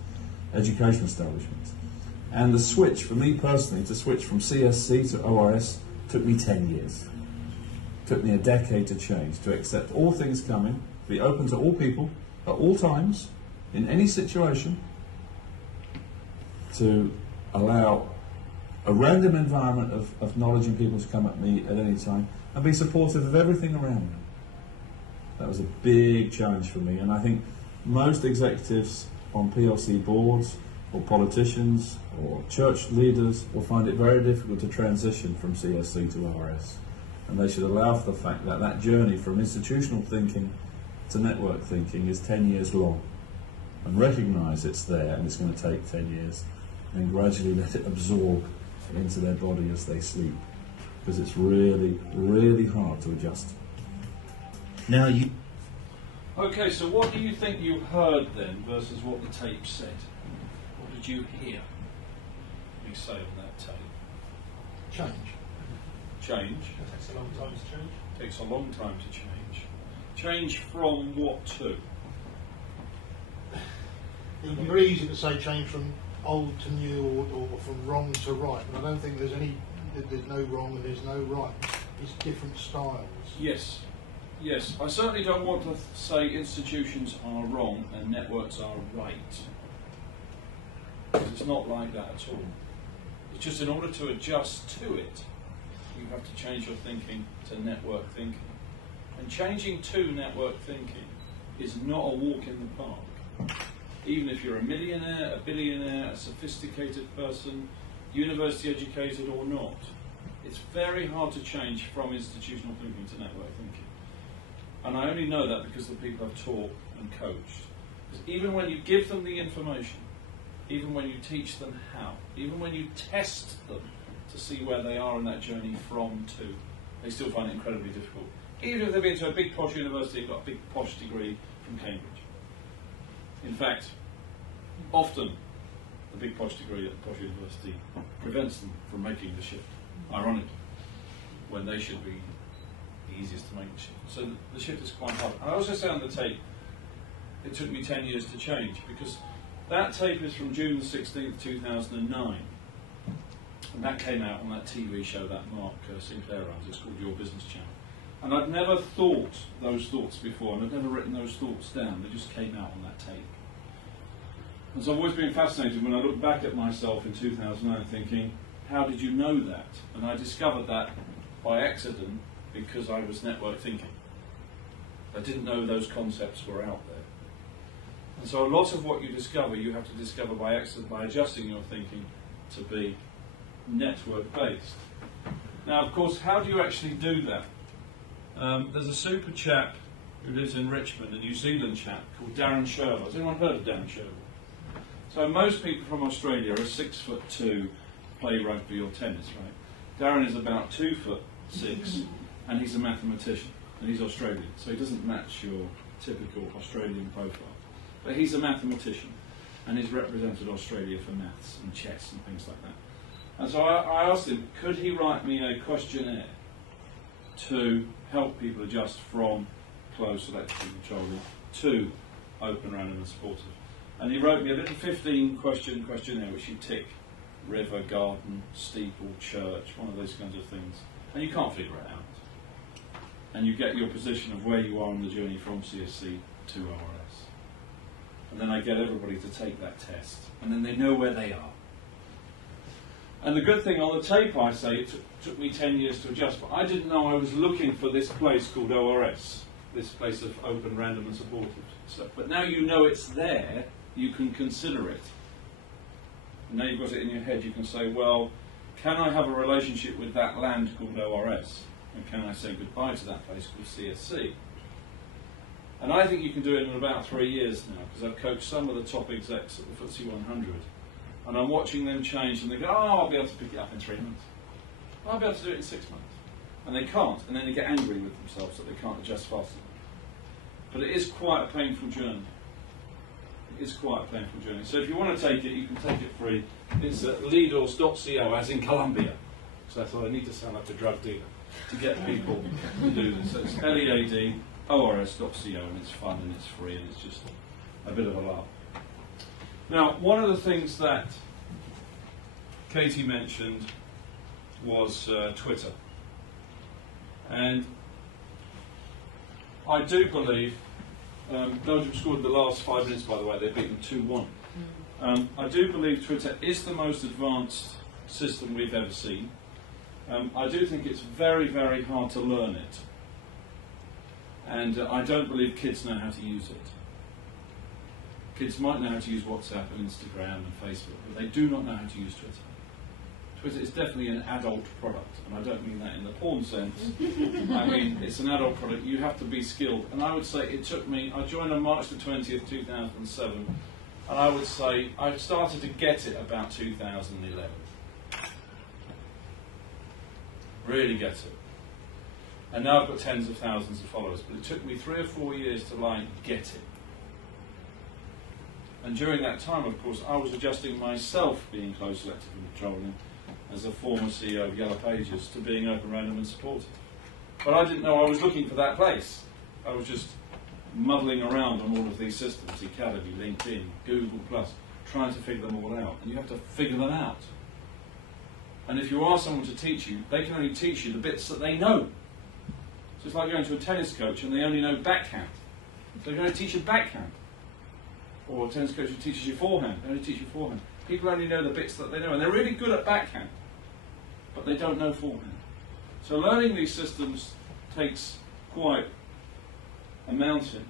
education establishments. And the switch, for me personally, to switch from CSC to ORS took me 10 years. Took me a decade to change, to accept all things coming, be open to all people, at all times, in any situation, to allow a random environment of knowledge and people to come at me at any time, and be supportive of everything around me. That was a big challenge for me, and I think most executives on PLC boards, or politicians, or church leaders will find it very difficult to transition from CSC to ORS. And they should allow for the fact that that journey from institutional thinking to network thinking is 10 years long, and recognise it's there and it's going to take 10 years, and gradually let it absorb into their body as they sleep, because it's really, really hard to adjust. Now you... Okay, so what do you think you heard then versus what the tape said? What did you hear me say on that tape? Change. Change. It takes a long time to change. Takes a long time to change. Change from what to? It would be very easy to say change from old to new, or from wrong to right, but I don't think there's no wrong and there's no right. It's different styles. Yes. Yes, I certainly don't want to say institutions are wrong and networks are right. It's not like that at all. It's just in order to adjust to it, you have to change your thinking to network thinking. And changing to network thinking is not a walk in the park. Even if you're a millionaire, a billionaire, a sophisticated person, university educated or not, it's very hard to change from institutional thinking to network thinking. And I only know that because the people I've taught and coached. Because even when you give them the information, even when you teach them how, even when you test them to see where they are in that journey from to, they still find it incredibly difficult. Even if they've been to a big posh university and got a big posh degree from Cambridge. In fact, often the big posh degree at the posh university prevents them from making the shift. ironically, when they should be the easiest to make the shift. So the shift is quite hard. And I also say on the tape, it took me 10 years to change, because that tape is from June the 16th, 2009. And that came out on that TV show that Mark Sinclair runs. It's called Your Business Channel. And I'd never thought those thoughts before, and I'd never written those thoughts down. They just came out on that tape. And so I've always been fascinated when I look back at myself in 2009 thinking, how did you know that? And I discovered that by accident because I was network thinking. I didn't know those concepts were out there. And so a lot of what you discover, you have to discover by accident, by adjusting your thinking to be network-based. Now, of course, how do you actually do that? There's a super chap who lives in Richmond, a New Zealand chap called Darren Sherlock. Has anyone heard of Darren Sherlock? So most people from Australia are 6'2", play rugby or tennis, right? Darren is about 2'6", and he's a mathematician, and he's Australian, so he doesn't match your typical Australian profile. But he's a mathematician, and he's represented Australia for maths and chess and things like that. And so I asked him, could he write me a questionnaire to help people adjust from closed selective controlling to open, random and supportive. And he wrote me a little 15-question questionnaire which you tick: river, garden, steeple, church, one of those kinds of things. And you can't figure it out. And you get your position of where you are on the journey from CSC to ORS. And then I get everybody to take that test. And then they know where they are. And the good thing on the tape, I say, it took me 10 years to adjust, but I didn't know I was looking for this place called ORS, this place of open, random and supportive stuff. But now you know it's there, you can consider it. And now you've got it in your head, you can say, well, can I have a relationship with that land called ORS? And can I say goodbye to that place called CSC? And I think you can do it in about 3 years now, because I've coached some of the top execs at the FTSE 100. And I'm watching them change, and they go, oh, I'll be able to pick it up in 3 months. I'll be able to do it in 6 months. And they can't, and then they get angry with themselves that they can't adjust fast enough. But it is quite a painful journey. It is quite a painful journey. So if you want to take it, you can take it free. It's at leadors.co, as in Colombia. So I thought I need to sound like a drug dealer to get people to do this. So it's leadors.co, and it's fun, and it's free, and it's just a bit of a laugh. Now, one of the things that Katie mentioned was Twitter. And I do believe, Belgium scored the last 5 minutes, by the way, they beat them 2-1. I do believe Twitter is the most advanced system we've ever seen. I do think it's very, very hard to learn it. And I don't believe kids know how to use it. Kids might know how to use WhatsApp and Instagram and Facebook, but they do not know how to use Twitter. Twitter is definitely an adult product, and I don't mean that in the porn sense. I mean, it's an adult product. You have to be skilled. And I would say it took me, I joined on March the 20th, 2007, and I would say I started to get it about 2011. Really get it. And now I've got tens of thousands of followers, but it took me 3 or 4 years to get it. And during that time, of course, I was adjusting myself, being closed selective and controlling, as a former CEO of Yellow Pages, to being open, random and supportive. But I didn't know I was looking for that place. I was just muddling around on all of these systems, Academy, LinkedIn, Google+, trying to figure them all out. And you have to figure them out. And if you ask someone to teach you, they can only teach you the bits that they know. So it's like going to a tennis coach and they only know backhand. So they're going to teach you backhand. Or a tennis coach who teaches you forehand, they only teach you forehand. People only know the bits that they know, and they're really good at backhand, but they don't know forehand. So learning these systems takes quite a mountain.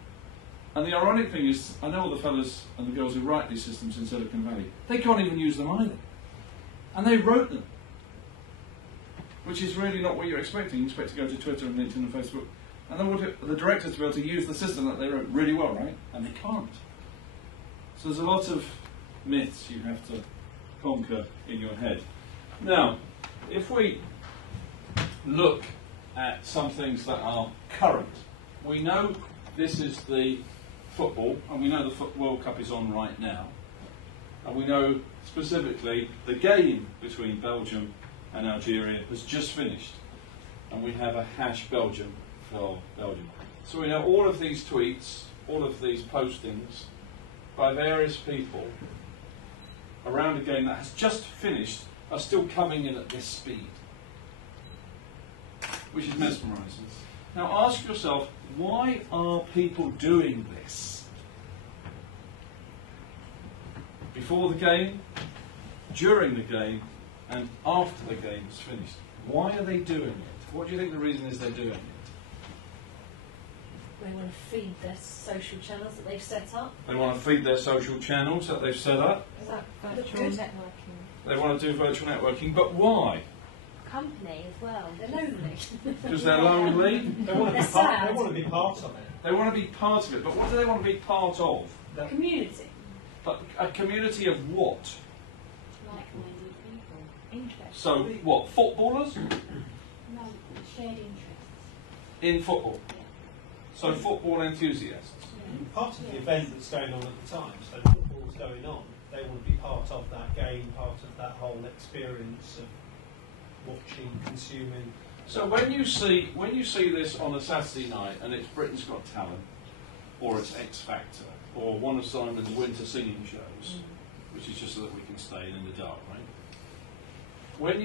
And the ironic thing is, I know all the fellas and the girls who write these systems in Silicon Valley, they can't even use them either. And they wrote them, which is really not what you're expecting. You expect to go to Twitter and LinkedIn and Facebook, and they want the directors to be able to use the system that they wrote really well, right? And they can't. So there's a lot of myths you have to conquer in your head. Now, if we look at some things that are current, we know this is the football, and we know the World Cup is on right now, and we know specifically the game between Belgium and Algeria has just finished, and we have a hash Belgium for Belgium. So we know all of these tweets, all of these postings by various people around a game that has just finished are still coming in at this speed, which is mesmerising. Now ask yourself, why are people doing this? Before the game, during the game, and after the game is finished. Why are they doing it? What do you think the reason is they're doing it? They want to feed their social channels that they've set up. They want to feed their social channels that they've set up. Is that virtual networking? They want to do virtual networking, but why? Company as well. They're lonely. Because they're lonely. They want to They're be part. sad. They want to be part of it. They want to be part of it, but what do they want to be part of? Community. But a community of what? Like-minded people. Interest. So what? Footballers No, shared interests. in football. Yeah. So football enthusiasts. Part of the event that's going on at the time, so football's going on, they want to be part of that game, part of that whole experience of watching, consuming. So when you see this on a Saturday night and it's Britain's Got Talent, or it's X Factor, or one of Simon's winter singing shows, which is just so that we can stay in the dark, right? When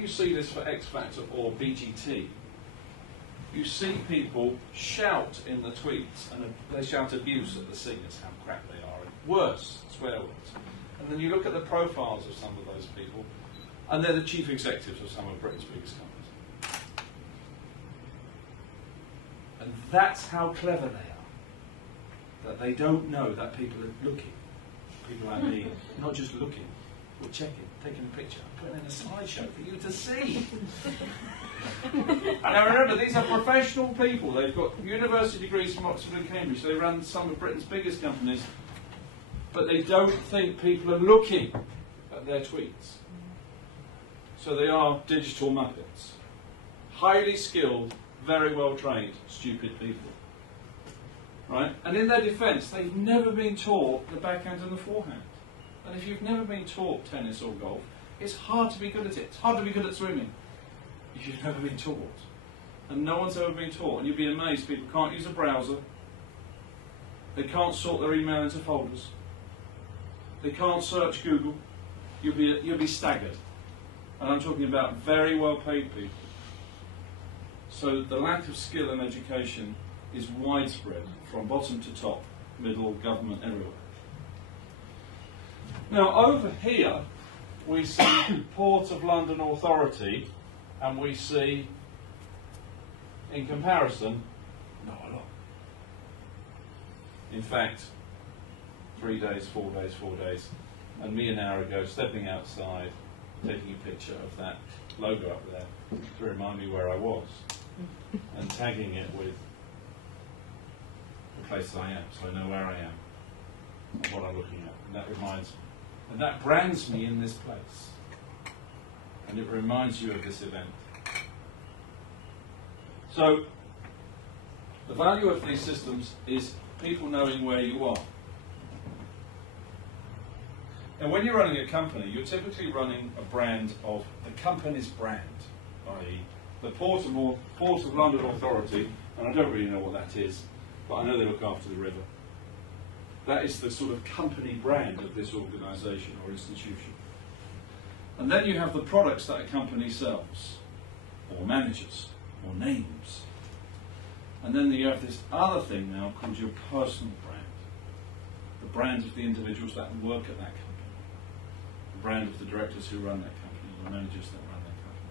you see this for X Factor or BGT, you see people shout in the tweets, and they shout abuse at the singers, how crap they are, and worse, swear words. And then you look at the profiles of some of those people, and they're the chief executives of some of Britain's biggest companies. And that's how clever they are, that they don't know that people are looking. People like me, not just looking, but checking, taking a picture, putting in a slideshow for you to see. Now remember, these are professional people. They've got university degrees from Oxford and Cambridge. They run some of Britain's biggest companies, but they don't think people are looking at their tweets. So they are digital muppets. Highly skilled, very well trained, stupid people. Right? And in their defence, they've never been taught the backhand and the forehand. And if you've never been taught tennis or golf, it's hard to be good at it. It's hard to be good at swimming if you've never been taught. And no one's ever been taught. And you'd be amazed, people can't use a browser. They can't sort their email into folders. They can't search Google. You'll be staggered. And I'm talking about very well paid people. So the lack of skill and education is widespread from bottom to top, middle, government, everywhere. Now over here we see Port of London Authority, and we see, in comparison, not a lot. In fact, 3 days, 4 days, 4 days, and me an hour ago stepping outside, taking a picture of that logo up there to remind me where I was, and tagging it with the place I am, so I know where I am and what I'm looking at. And that reminds me. And that brands me in this place. And it reminds you of this event. So, the value of these systems is people knowing where you are. And when you're running a company, you're typically running a brand of the company's brand, i.e. the Port of London Authority, and I don't really know what that is, but I know they look after the river. That is the sort of company brand of this organisation or institution. And then you have the products that a company sells, or manages, or names. And then you have this other thing now called your personal brand. The brand of the individuals that work at that company. The brand of the directors who run that company, the managers that run that company.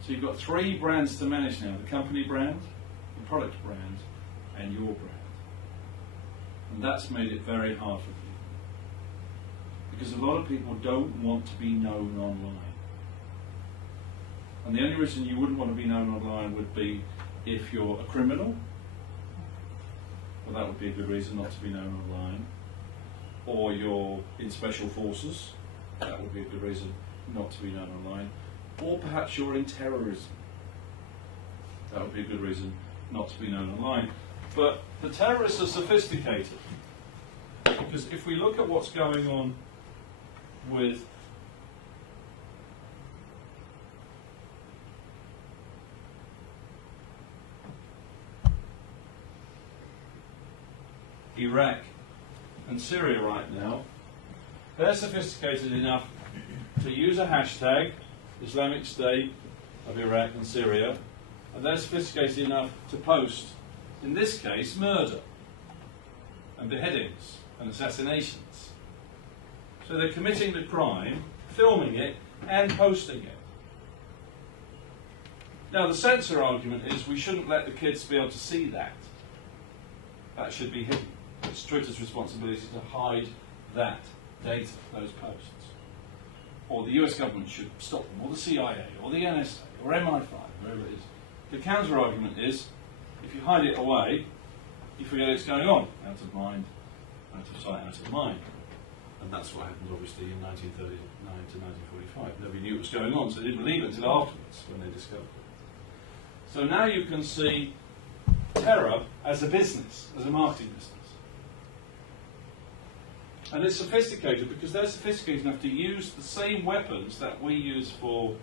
So you've got 3 brands to manage now: the company brand, the product brand, and your brand. And that's made it very hard for people. Because a lot of people don't want to be known online. And the only reason you wouldn't want to be known online would be if you're a criminal. Well, that would be a good reason not to be known online. Or you're in special forces. That would be a good reason not to be known online. Or perhaps you're in terrorism. That would be a good reason not to be known online. But the terrorists are sophisticated. Because if we look at what's going on with Iraq and Syria right now, they're sophisticated enough to use a hashtag, Islamic State of Iraq and Syria, and they're sophisticated enough to post, in this case, murder and beheadings and assassinations. So they're committing the crime, filming it, and posting it. Now, the censor argument is we shouldn't let the kids be able to see that. That should be hidden. It's Twitter's responsibility to hide that data, those posts. Or the US government should stop them, or the CIA, or the NSA, or MI5, wherever it is. The counter argument is, if you hide it away, you forget it's going on. Out of mind, out of sight, out of mind. And that's what happened, obviously, in 1939 to 1945. Nobody knew what was going on, so they didn't believe it until afterwards, when they discovered it. So now you can see terror as a business, as a marketing business. And it's sophisticated because they're sophisticated enough to use the same weapons that we use for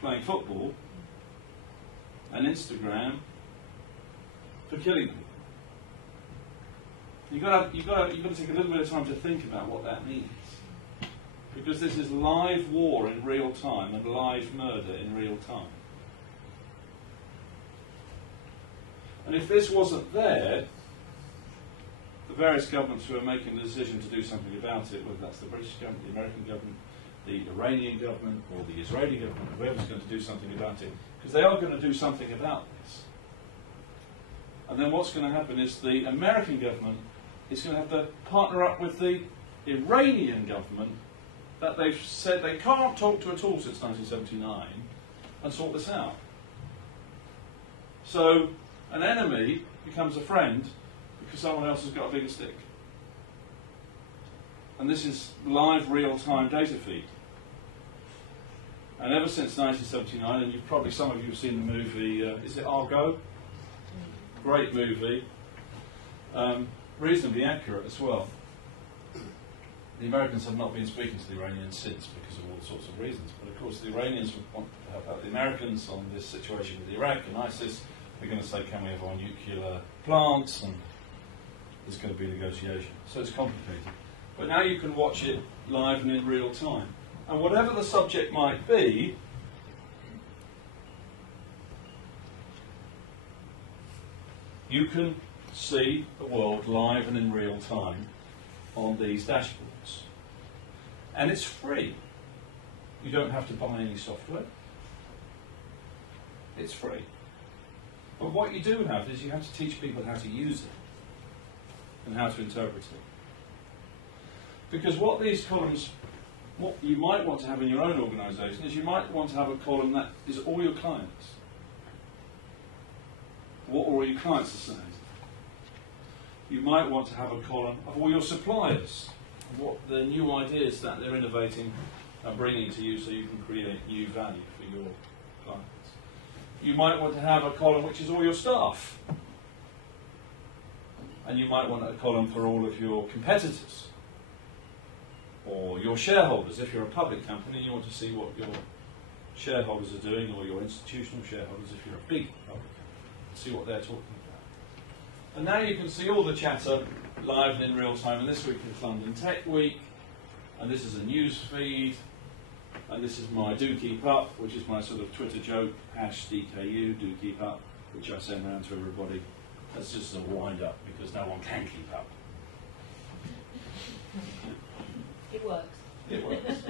playing football and Instagram for killing people. You've got to take a little bit of time to think about what that means. Because this is live war in real time and live murder in real time. And if this wasn't there, the various governments who are making the decision to do something about it, whether that's the British government, the American government, the Iranian government, or the Israeli government, whoever's going to do something about it, because they are going to do something about this. And then what's going to happen is the American government is going to have to partner up with the Iranian government that they've said they can't talk to at all since 1979 and sort this out. So an enemy becomes a friend because someone else has got a bigger stick. And this is live, real-time data feed. And ever since 1979, and you've probably, some of you have seen the movie, is it Argo? Great movie. Reasonably accurate as well. The Americans have not been speaking to the Iranians since because of all sorts of reasons. But of course the Iranians would want to have the Americans on this situation with Iraq and ISIS. They're going to say, can we have our nuclear plants? And there's going to be negotiation. So it's complicated. But now you can watch it live and in real time. And whatever the subject might be, you can see the world live and in real time on these dashboards. And it's free. You don't have to buy any software. It's free. But what you do have is you have to teach people how to use it and how to interpret it. Because what these columns, what you might want to have in your own organisation is you might want to have a column that is all your clients. What all your clients are saying. You might want to have a column of all your suppliers, what the new ideas that they're innovating and bringing to you so you can create new value for your clients. You might want to have a column which is all your staff. And you might want a column for all of your competitors or your shareholders. If you're a public company, you want to see what your shareholders are doing, or your institutional shareholders if you're a big public company, see what they're talking about. And now you can see all the chatter live and in real time. And this week is London Tech Week, and this is a news feed, and this is my Do Keep Up, which is my sort of Twitter joke, #DKU, Do Keep Up, which I send around to everybody. That's just a wind up because no one can keep up. It works. It works.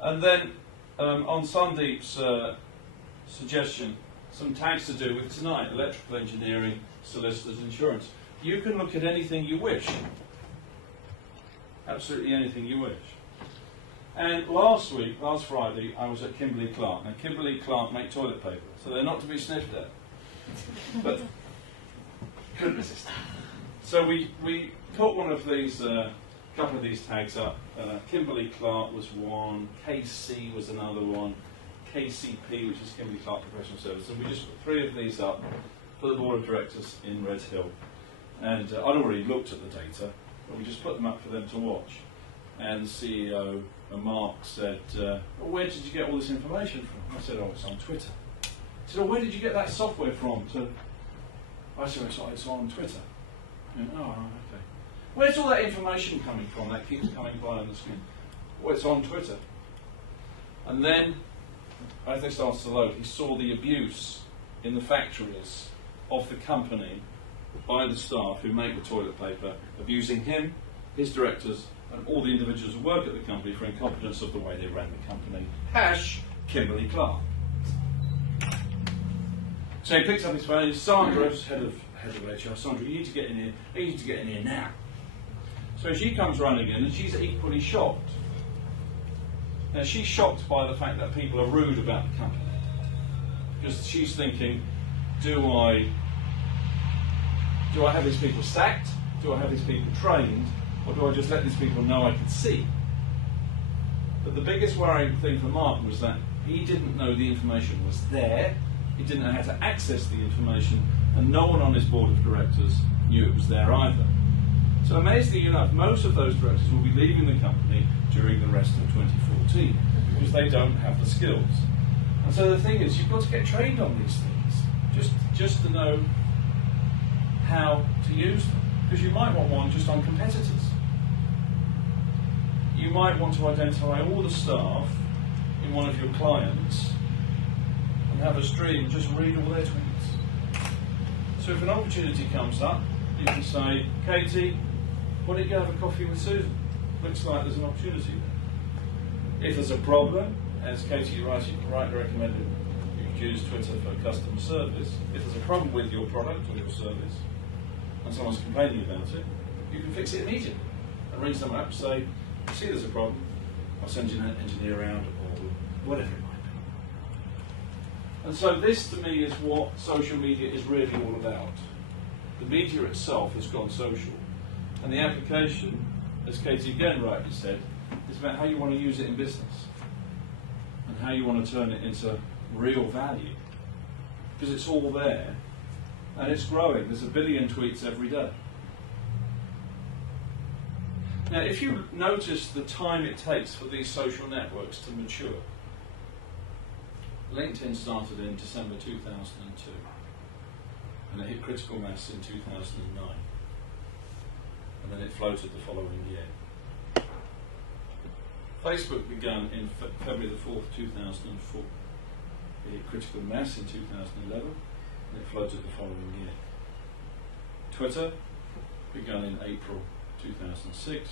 And then on Sandeep's suggestion, some tags to do with tonight: electrical engineering, solicitors, insurance. You can look at anything you wish. Absolutely anything you wish. And last Friday, I was at Kimberly Clark. Now, Kimberly Clark make toilet paper, so they're not to be sniffed at. But couldn't resist. So we put one of these, couple of these tags up. Kimberly Clark was one, KC was another one, KCP, which is Kimberly Clark Professional Services. And we just put 3 of these up for the board of directors in Red Hill. And I'd already looked at the data, but we just put them up for them to watch. And the CEO, Mark, said, well, where did you get all this information from? I said, oh, it's on Twitter. He said, oh, where did you get that software from? I said, it's on Twitter. Yeah, oh, right, okay. Where's all that information coming from that keeps coming by on the screen? Well, it's on Twitter. And then, as they started to load, he saw the abuse in the factories of the company by the staff who make the toilet paper, abusing him, his directors, and all the individuals who work at the company for incompetence of the way they ran the company. Hash Kimberly Clark. So he picks up his phone, Sandra, head of HR, Sandra, you need to get in here, you need to get in here now. So she comes running in and she's equally shocked. Now she's shocked by the fact that people are rude about the company. Because she's thinking, do I have these people sacked? Do I have these people trained? Or do I just let these people know I can see? But the biggest worrying thing for Mark was that he didn't know the information was there, he didn't know how to access the information, and no one on his board of directors knew it was there either. So amazingly enough, most of those directors will be leaving the company during the rest of 2014 because they don't have the skills. And so the thing is, you've got to get trained on these things, just to know how to use them. Because you might want one just on competitors. You might want to identify all the staff in one of your clients and have a stream and just read all their tweets. So if an opportunity comes up, you can say, Katie, why don't you go have a coffee with Susan? Looks like there's an opportunity there. If there's a problem, as Katie rightly recommended, you could use Twitter for customer service. If there's a problem with your product or your service, and someone's complaining about it, you can fix it immediately and ring someone up and say, see there's a problem, I'll send you an engineer around or whatever it might be. And so this to me is what social media is really all about. The media itself has gone social, and the application, as Katie again rightly said, is about how you want to use it in business and how you want to turn it into real value, because it's all there. And it's growing. There's 1 billion tweets every day. Now, if you notice the time it takes for these social networks to mature, LinkedIn started in December 2002, and it hit critical mass in 2009, and then it floated the following year. Facebook began in February the 4th, 2004. It hit critical mass in 2011. And it floated the following year. Twitter began in April 2006, it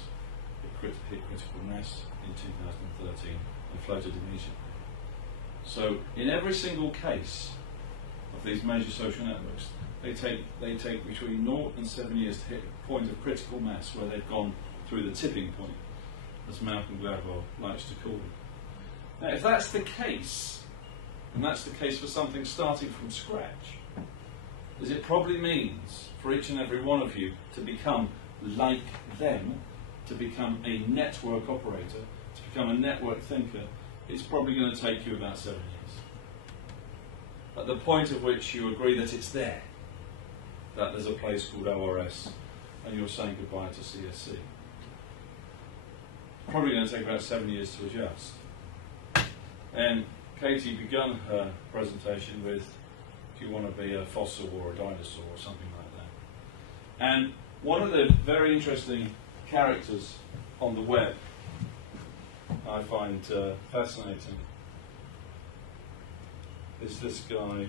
hit critical mass in 2013 and floated immediately. So in every single case of these major social networks, they take between 0 and 7 years to hit a point of critical mass where they've gone through the tipping point, as Malcolm Gladwell likes to call it. Now if that's the case, and that's the case for something starting from scratch, is it probably means for each and every one of you to become like them, to become a network operator, to become a network thinker. It's probably going to take you about 7 years. At the point at which you agree that it's there, that there's a place called ORS, and you're saying goodbye to CSC. It's probably going to take about 7 years to adjust. And Katie began her presentation with, do you want to be a fossil or a dinosaur or something like that? And one of the very interesting characters on the web I find fascinating is this guy.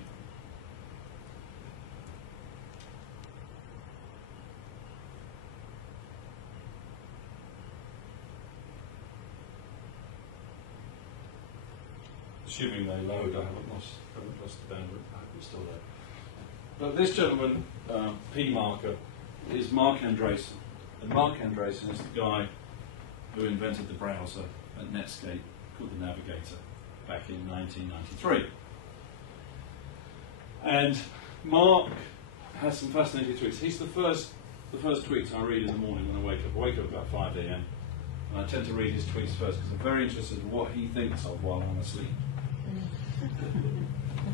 Assuming they load, I haven't lost the bandwidth, I hope it's still there. But this gentleman, P Marker, is Mark Andreessen. And Mark Andreessen is the guy who invented the browser at Netscape called the Navigator back in 1993. And Mark has some fascinating tweets. He's the first tweets I read in the morning when I wake up. I wake up about 5 a.m. and I tend to read his tweets first because I'm very interested in what he thinks of while I'm asleep.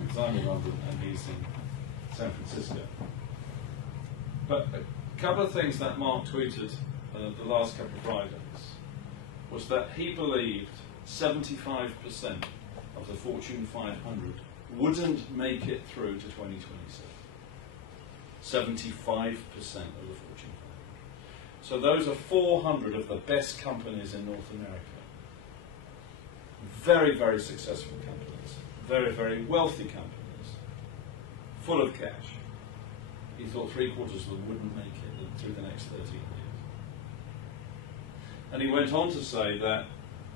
Because I'm in London and he's in San Francisco. But a couple of things that Mark tweeted the last couple of Fridays was that he believed 75% of the Fortune 500 wouldn't make it through to 2027. 75% of the Fortune 500. So those are 400 of the best companies in North America. Very, very successful companies. Very, very wealthy companies. Full of cash. He thought 3/4 of them wouldn't make it through the next 13 years. And he went on to say that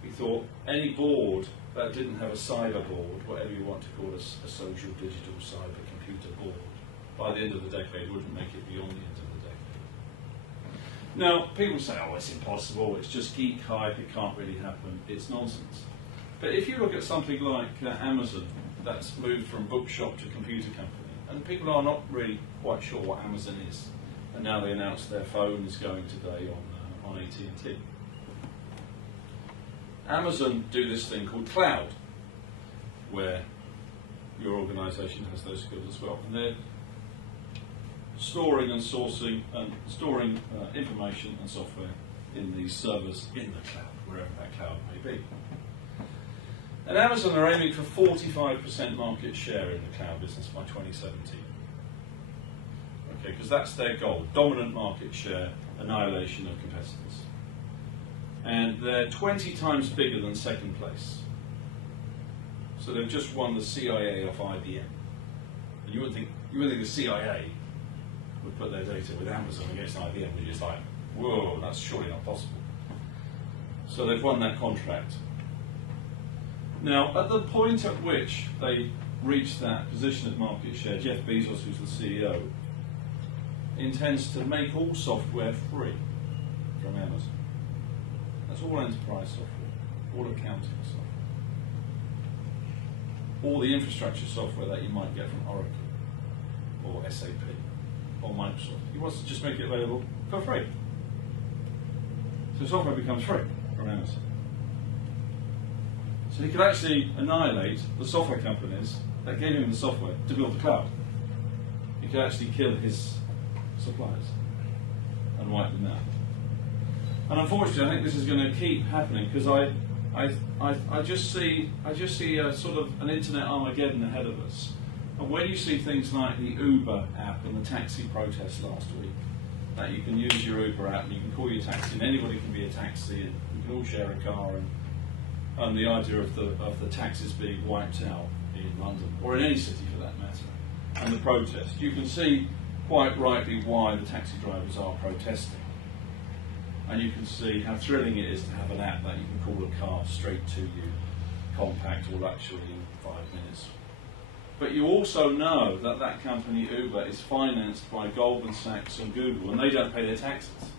he thought any board that didn't have a cyber board, whatever you want to call a social, digital, cyber, computer board, by the end of the decade wouldn't make it beyond the end of the decade. Now, people say, oh, it's impossible, it's just geek hype, it can't really happen, it's nonsense. But if you look at something like Amazon, that's moved from bookshop to computer company, and people are not really quite sure what Amazon is, and now they announced their phone is going today on AT&T. Amazon do this thing called cloud, where your organisation has those skills as well, and they're storing and sourcing and storing information and software in these servers in the cloud, wherever that cloud may be. And Amazon are aiming for 45% market share in the cloud business by 2017. Okay, because that's their goal, dominant market share, annihilation of competitors. And they're 20 times bigger than second place. So they've just won the CIA off IBM. And you wouldn't think the CIA would put their data with Amazon against IBM, and you're just like, whoa, that's surely not possible. So they've won that contract. Now, at the point at which they reach that position of market share, Jeff Bezos, who's the CEO, intends to make all software free from Amazon. That's all enterprise software, all accounting software, all the infrastructure software that you might get from Oracle or SAP or Microsoft. He wants to just make it available for free. So software becomes free from Amazon. So he could actually annihilate the software companies that gave him the software to build the cloud. He could actually kill his suppliers and wipe them out. And unfortunately, I think this is going to keep happening because I just see a sort of an internet Armageddon ahead of us. And when you see things like the Uber app and the taxi protest last week, that you can use your Uber app and you can call your taxi and anybody can be a taxi and you can all share a car, and the idea of the taxis being wiped out in London or in any city for that matter, and the protest, you can see quite rightly why the taxi drivers are protesting. And you can see how thrilling it is to have an app that you can call a car straight to you, compact or luxury in 5 minutes. But you also know that that company, Uber, is financed by Goldman Sachs and Google, and they don't pay their taxes.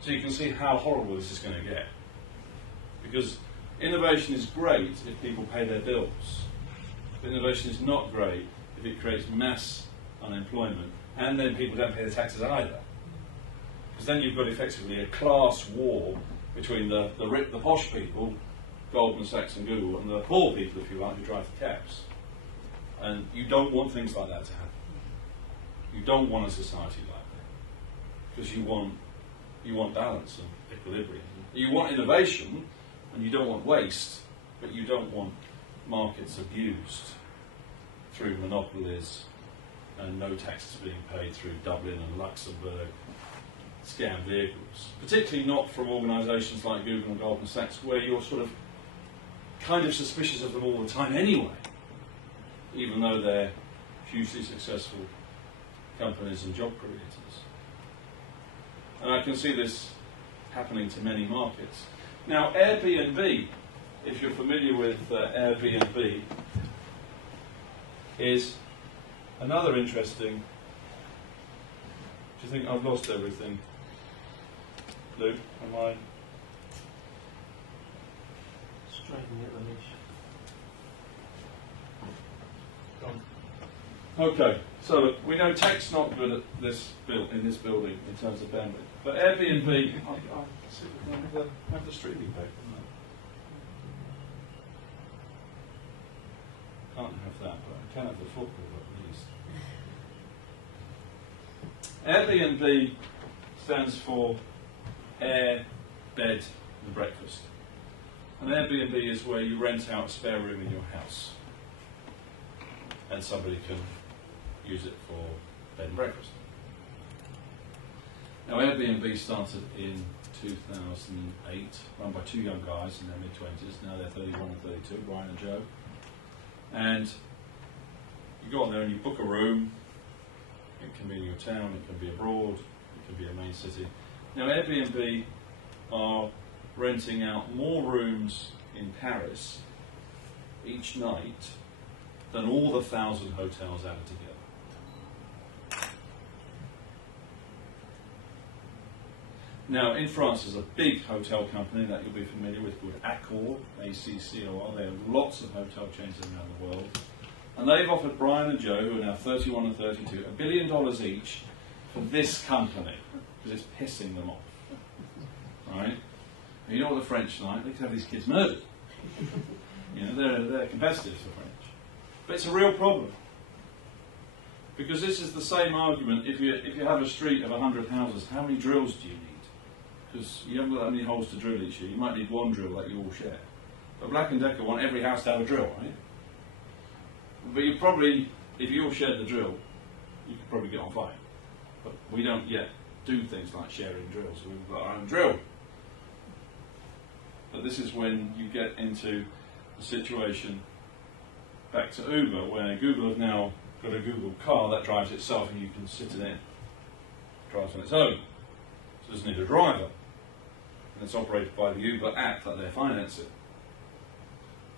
So you can see how horrible this is going to get. Because innovation is great if people pay their bills. But innovation is not great if it creates mass unemployment, and then people don't pay their taxes either. Because then you've got effectively a class war between the posh people, Goldman Sachs and Google, and the poor people, if you like, who drive the cabs. And you don't want things like that to happen. You don't want a society like that. Because you want balance and equilibrium. You want innovation, and you don't want waste, but you don't want markets abused through monopolies and no taxes being paid through Dublin and Luxembourg scam vehicles, particularly not from organisations like Google and Goldman Sachs, where you're sort of kind of suspicious of them all the time anyway, even though they're hugely successful companies and job creators. And I can see this happening to many markets. Now, Airbnb, if you're familiar with Airbnb, is another interesting. Do you think I've lost everything? Luke, am I? Straightening it, Manish. Okay, so look, we know tech's not good at this in this building in terms of bandwidth, but Airbnb, I'll see if we can have the streaming back. Can't have that, but I can have the football at least. Airbnb stands for Air, Bed and Breakfast. And Airbnb is where you rent out a spare room in your house, and somebody can use it for bed and breakfast. Now Airbnb started in 2008, run by two young guys in their mid-20s. Now they're 31 and 32, Brian and Joe. And you go on there and you book a room. It can be in your town, it can be abroad, it can be a main city. Now Airbnb are renting out more rooms in Paris each night than all the 1,000 hotels added together. Now, in France, there's a big hotel company that you'll be familiar with called Accor, A-C-C-O-R. They have lots of hotel chains around the world. And they've offered Brian and Joe, who are now 31 and 32, $1 billion each for this company, because it's pissing them off. Right? And you know what the French are like? They can have these kids murdered. You know, they're competitive, the French. But it's a real problem. Because this is the same argument, if you have a street of 100 houses, how many drills do you need? Because you haven't got that many holes to drill each year. You might need one drill that you all share. But Black & Decker want every house to have a drill, right? But you probably, if you all shared the drill, you could probably get on fire. But we don't yet do things like sharing drills. We've got our own drill. But this is when you get into the situation back to Uber, where Google have now got a Google car that drives itself and you can sit in it, drives on its own. So it doesn't need a driver. And it's operated by the Uber app that they're financing.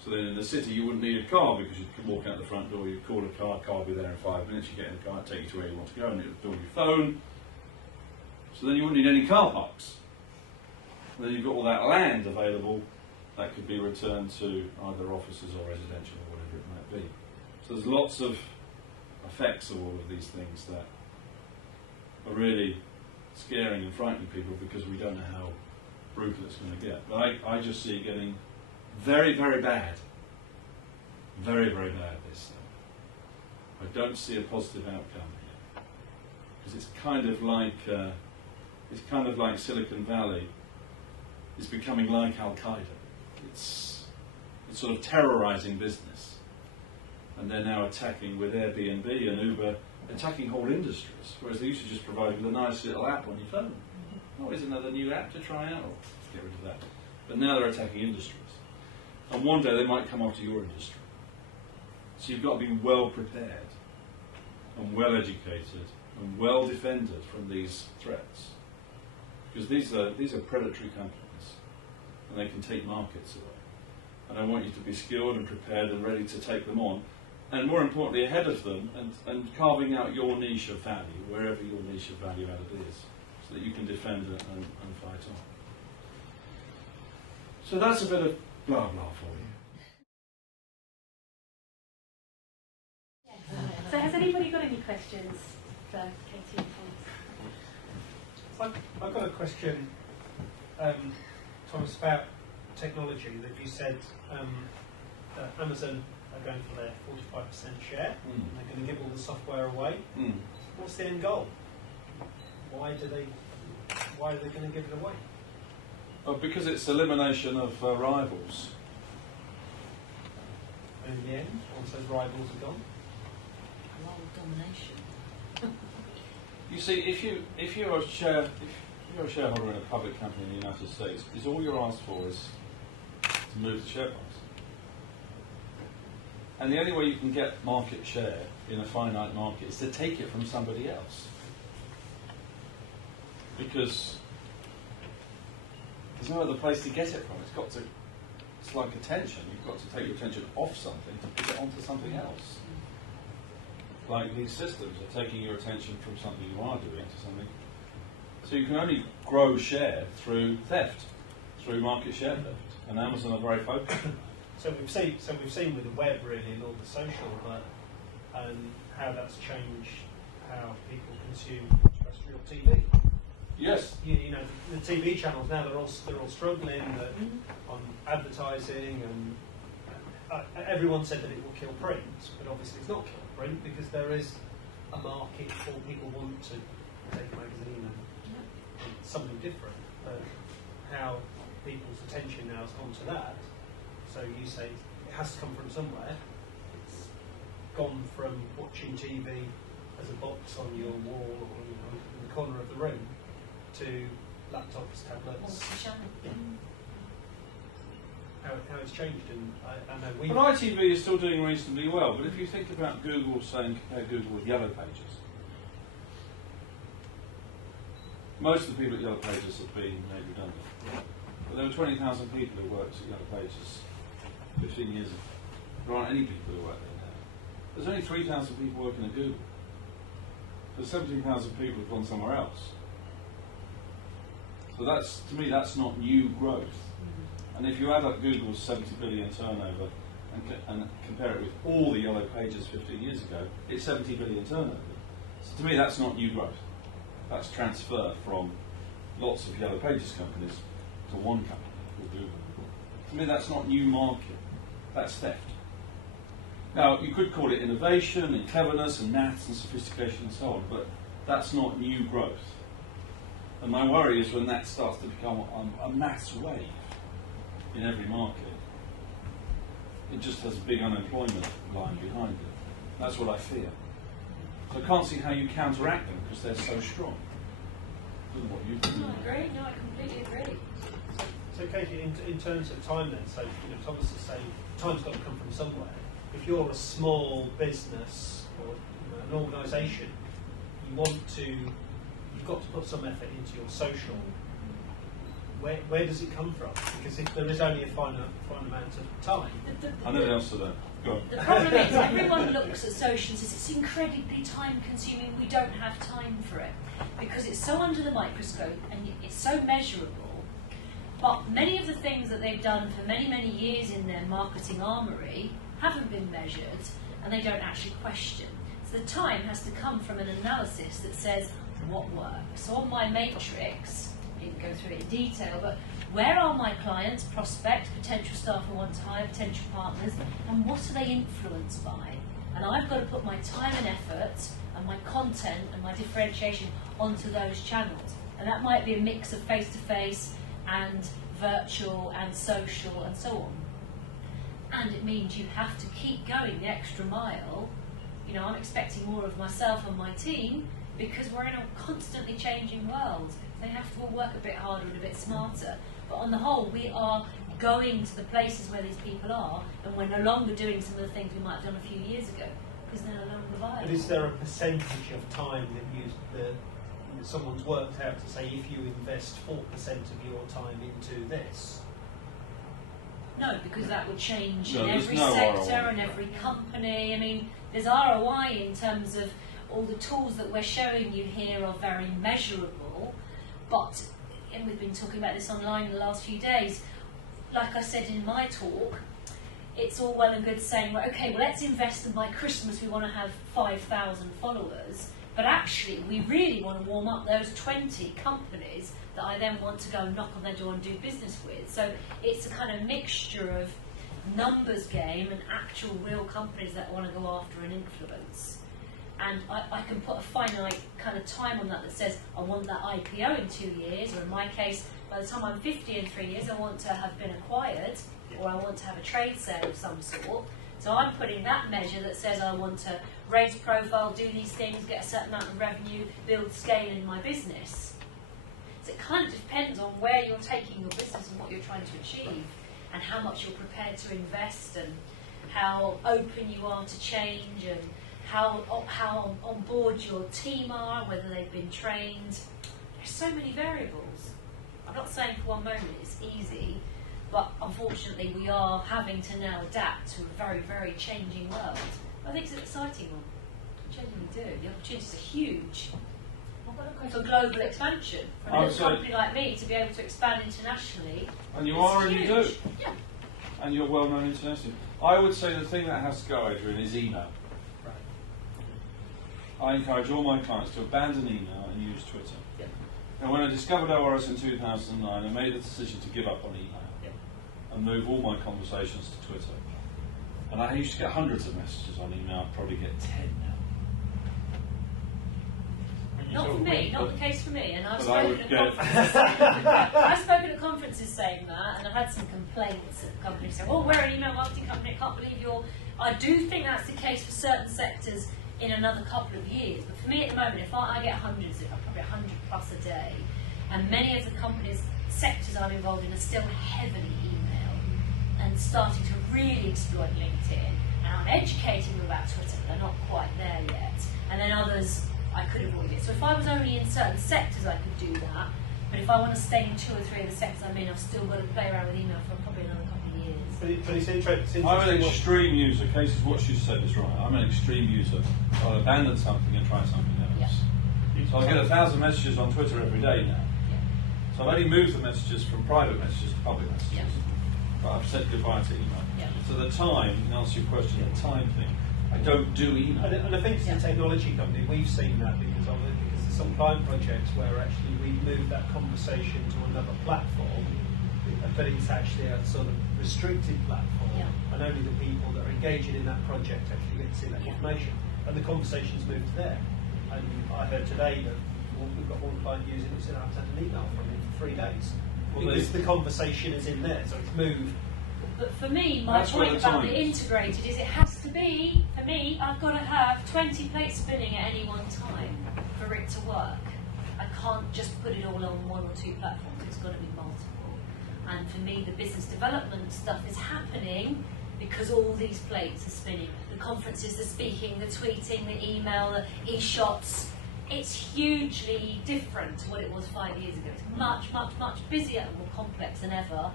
So then in the city you wouldn't need a car because you could walk out the front door, you'd call a car will be there in 5 minutes, you get in the car, take you to where you want to go, and it would build your phone. So then you wouldn't need any car parks. And then you've got all that land available that could be returned to either offices or residential or whatever it might be. So there's lots of effects of all of these things that are really scaring and frightening people because we don't know how brutal it's going to get. But I just see it getting very, very bad. Very, very bad this time. I don't see a positive outcome here. Because it's kind of like Silicon Valley is becoming like Al-Qaeda. It's sort of terrorizing business. And they're now attacking with Airbnb and Uber, attacking whole industries, whereas they used to just provide with a nice little app on your phone. Oh, here's another new app to try out. Oh, get rid of that. But now they're attacking industries. And one day they might come after your industry. So you've got to be well prepared and well educated and well defended from these threats. Because these are predatory companies and they can take markets away. And I want you to be skilled and prepared and ready to take them on. And more importantly, ahead of them and carving out your niche of value, wherever your niche of value added is, so that you can defend it and fight on. So that's a bit of blah blah for you. So has anybody got any questions for Katie and Thomas? I've got a question, Thomas, about technology. That you said Amazon are going for their 45% share, and they're going to give all the software away. What's the end goal? Why are they going to give it away? Oh, because it's elimination of rivals. And in the end, once those rivals are gone? World domination. You see, if you're a shareholder in a public company in the United States, is all you're asked for is to move the share price. And the only way you can get market share in a finite market is to take it from somebody else. Because there's no other place to get it from. It's like attention. You've got to take your attention off something to put it onto something else. Like these systems are taking your attention from something you are doing to something. So you can only grow share through theft, through market share theft. And Amazon are very focused. So we've seen with the web really and all the social how that's changed how people consume terrestrial TV. Yes. You know, the TV channels now they're all struggling on advertising, and everyone said that it will kill print, but obviously it's not killing print because there is a market for people want to take a magazine and something different. How people's attention now has gone to that. So you say it has to come from somewhere. It's gone from watching TV as a box on your wall or in the corner of the room to laptops, tablets. Multi-channel. How it's changed, and I know we. But ITV is still doing reasonably well. But if you think about Google, saying compare Google with Yellow Pages, most of the people at Yellow Pages have been made redundant. But there were 20,000 people who worked at Yellow Pages 15 years ago. There aren't any people who work there now. There's only 3,000 people working at Google. So 17,000 people have gone somewhere else. So that's, to me, that's not new growth. And if you add up Google's 70 billion turnover and compare it with all the Yellow Pages 15 years ago, it's 70 billion turnover. So to me, that's not new growth. That's transfer from lots of Yellow Pages companies to one company called Google. To me, that's not new market. That's theft. Now, you could call it innovation and cleverness and maths and sophistication and so on, but that's not new growth. And my worry is when that starts to become a mass wave in every market, it just has a big unemployment line behind it. That's what I fear. So I can't see how you counteract them because they're so strong. I don't know what you think. No, I agree. No, I completely agree. So, Katie, in terms of time then, so Thomas is saying time's got to come from somewhere. If you're a small business or an organisation, you've got to put some effort into your social. Where does it come from? Because if there is only a finite amount of time. I know the answer to that. Go on. The problem is everyone looks at social and says it's incredibly time consuming, we don't have time for it. Because it's so under the microscope and it's so measurable. But many of the things that they've done for many, many years in their marketing armoury haven't been measured and they don't actually question. So the time has to come from an analysis that says what works. So on my matrix, I didn't go through it in detail, but where are my clients, prospects, potential staff who want to hire, potential partners, and what are they influenced by? And I've got to put my time and effort and my content and my differentiation onto those channels. And that might be a mix of face-to-face and virtual and social and so on. And it means you have to keep going the extra mile. You know, I'm expecting more of myself and my team because we're in a constantly changing world. They have to all work a bit harder and a bit smarter. But on the whole, we are going to the places where these people are, and we're no longer doing some of the things we might have done a few years ago because they're no longer viable. But is there a percentage of time that someone's worked out to say if you invest 4% of your time into this? No, because that would change No, in there's every no sector ROI. and every company. I mean, there's ROI in terms of all the tools that we're showing you here are very measurable, but, and we've been talking about this online in the last few days, like I said in my talk, it's all well and good saying, well, okay, well, let's invest and by Christmas we want to have 5,000 followers, but actually we really want to warm up those 20 companies that I then want to go knock on their door and do business with. So it's a kind of mixture of numbers game and actual real companies that want to go after and influence. And I can put a finite kind of time on that says I want that IPO in 2 years, or in my case, by the time I'm 50 in 3 years, I want to have been acquired, or I want to have a trade sale of some sort. So I'm putting that measure that says I want to raise profile, do these things, get a certain amount of revenue, build scale in my business. So it kind of depends on where you're taking your business and what you're trying to achieve, and how much you're prepared to invest, and how open you are to change, and how on board your team are, whether they've been trained. There's so many variables. I'm not saying for one moment it's easy, but unfortunately we are having to now adapt to a very, very changing world. I think it's an exciting one. I genuinely do. The opportunities are huge for global expansion. For a little company like me to be able to expand internationally. And you are, and you do. Yeah. And you're well known internationally. I would say the thing that has to go, Adrian, is email. I encourage all my clients to abandon email and use Twitter. Yep. And when I discovered ORS in 2009, I made the decision to give up on email and move all my conversations to Twitter. And I used to get hundreds of messages on email. I probably get 10 now. Not for me, not the case for me. And I've But I spoken would at get- conferences. I've spoken at conferences saying that, and I've had some complaints of companies saying, "Oh, we're an email marketing company. I can't believe you're." I do think that's the case for certain sectors in another couple of years. But for me at the moment, if I get hundreds, probably 100 plus a day, and many of the companies, sectors I'm involved in are still heavily email and starting to really exploit LinkedIn. And I'm educating them about Twitter, but they're not quite there yet. And then others, I could avoid it. So if I was only in certain sectors, I could do that. But if I want to stay in 2 or 3 of the sectors I'm in, I've still got to play around with email for probably another couple of years. But it's interesting. I'm an extreme user. Casey's what she said is right. I'm an extreme user. I'll abandon something and try something else. Yeah. So I get 1,000 messages on Twitter every day now. Yeah. So I've only moved the messages from private messages to public messages. Yeah. But I've said goodbye to email. Yeah. So the time, in answer to your question, the time thing, I don't do email. And I think as a technology company, we've seen that because of it, because there's some client projects where actually we moved that conversation to another platform, but it's actually a sort of restricted platform, and only the people that are engaging in that project actually get to see that information. And the conversations moved to there. And I heard today that we've got one client using it, said I've had an email from him for 3 days. Well, because the conversation is in there, so it's moved. But for me, my point about the integrated is it has to be, for me, I've got to have 20 plates spinning at any one time for it to work. I can't just put it all on 1 or 2 platforms, it's got to be multiple. And for me, the business development stuff is happening because all these plates are spinning. The conferences, the speaking, the tweeting, the email, the e-shots. It's hugely different to what it was 5 years ago. It's much, much, much busier and more complex than ever,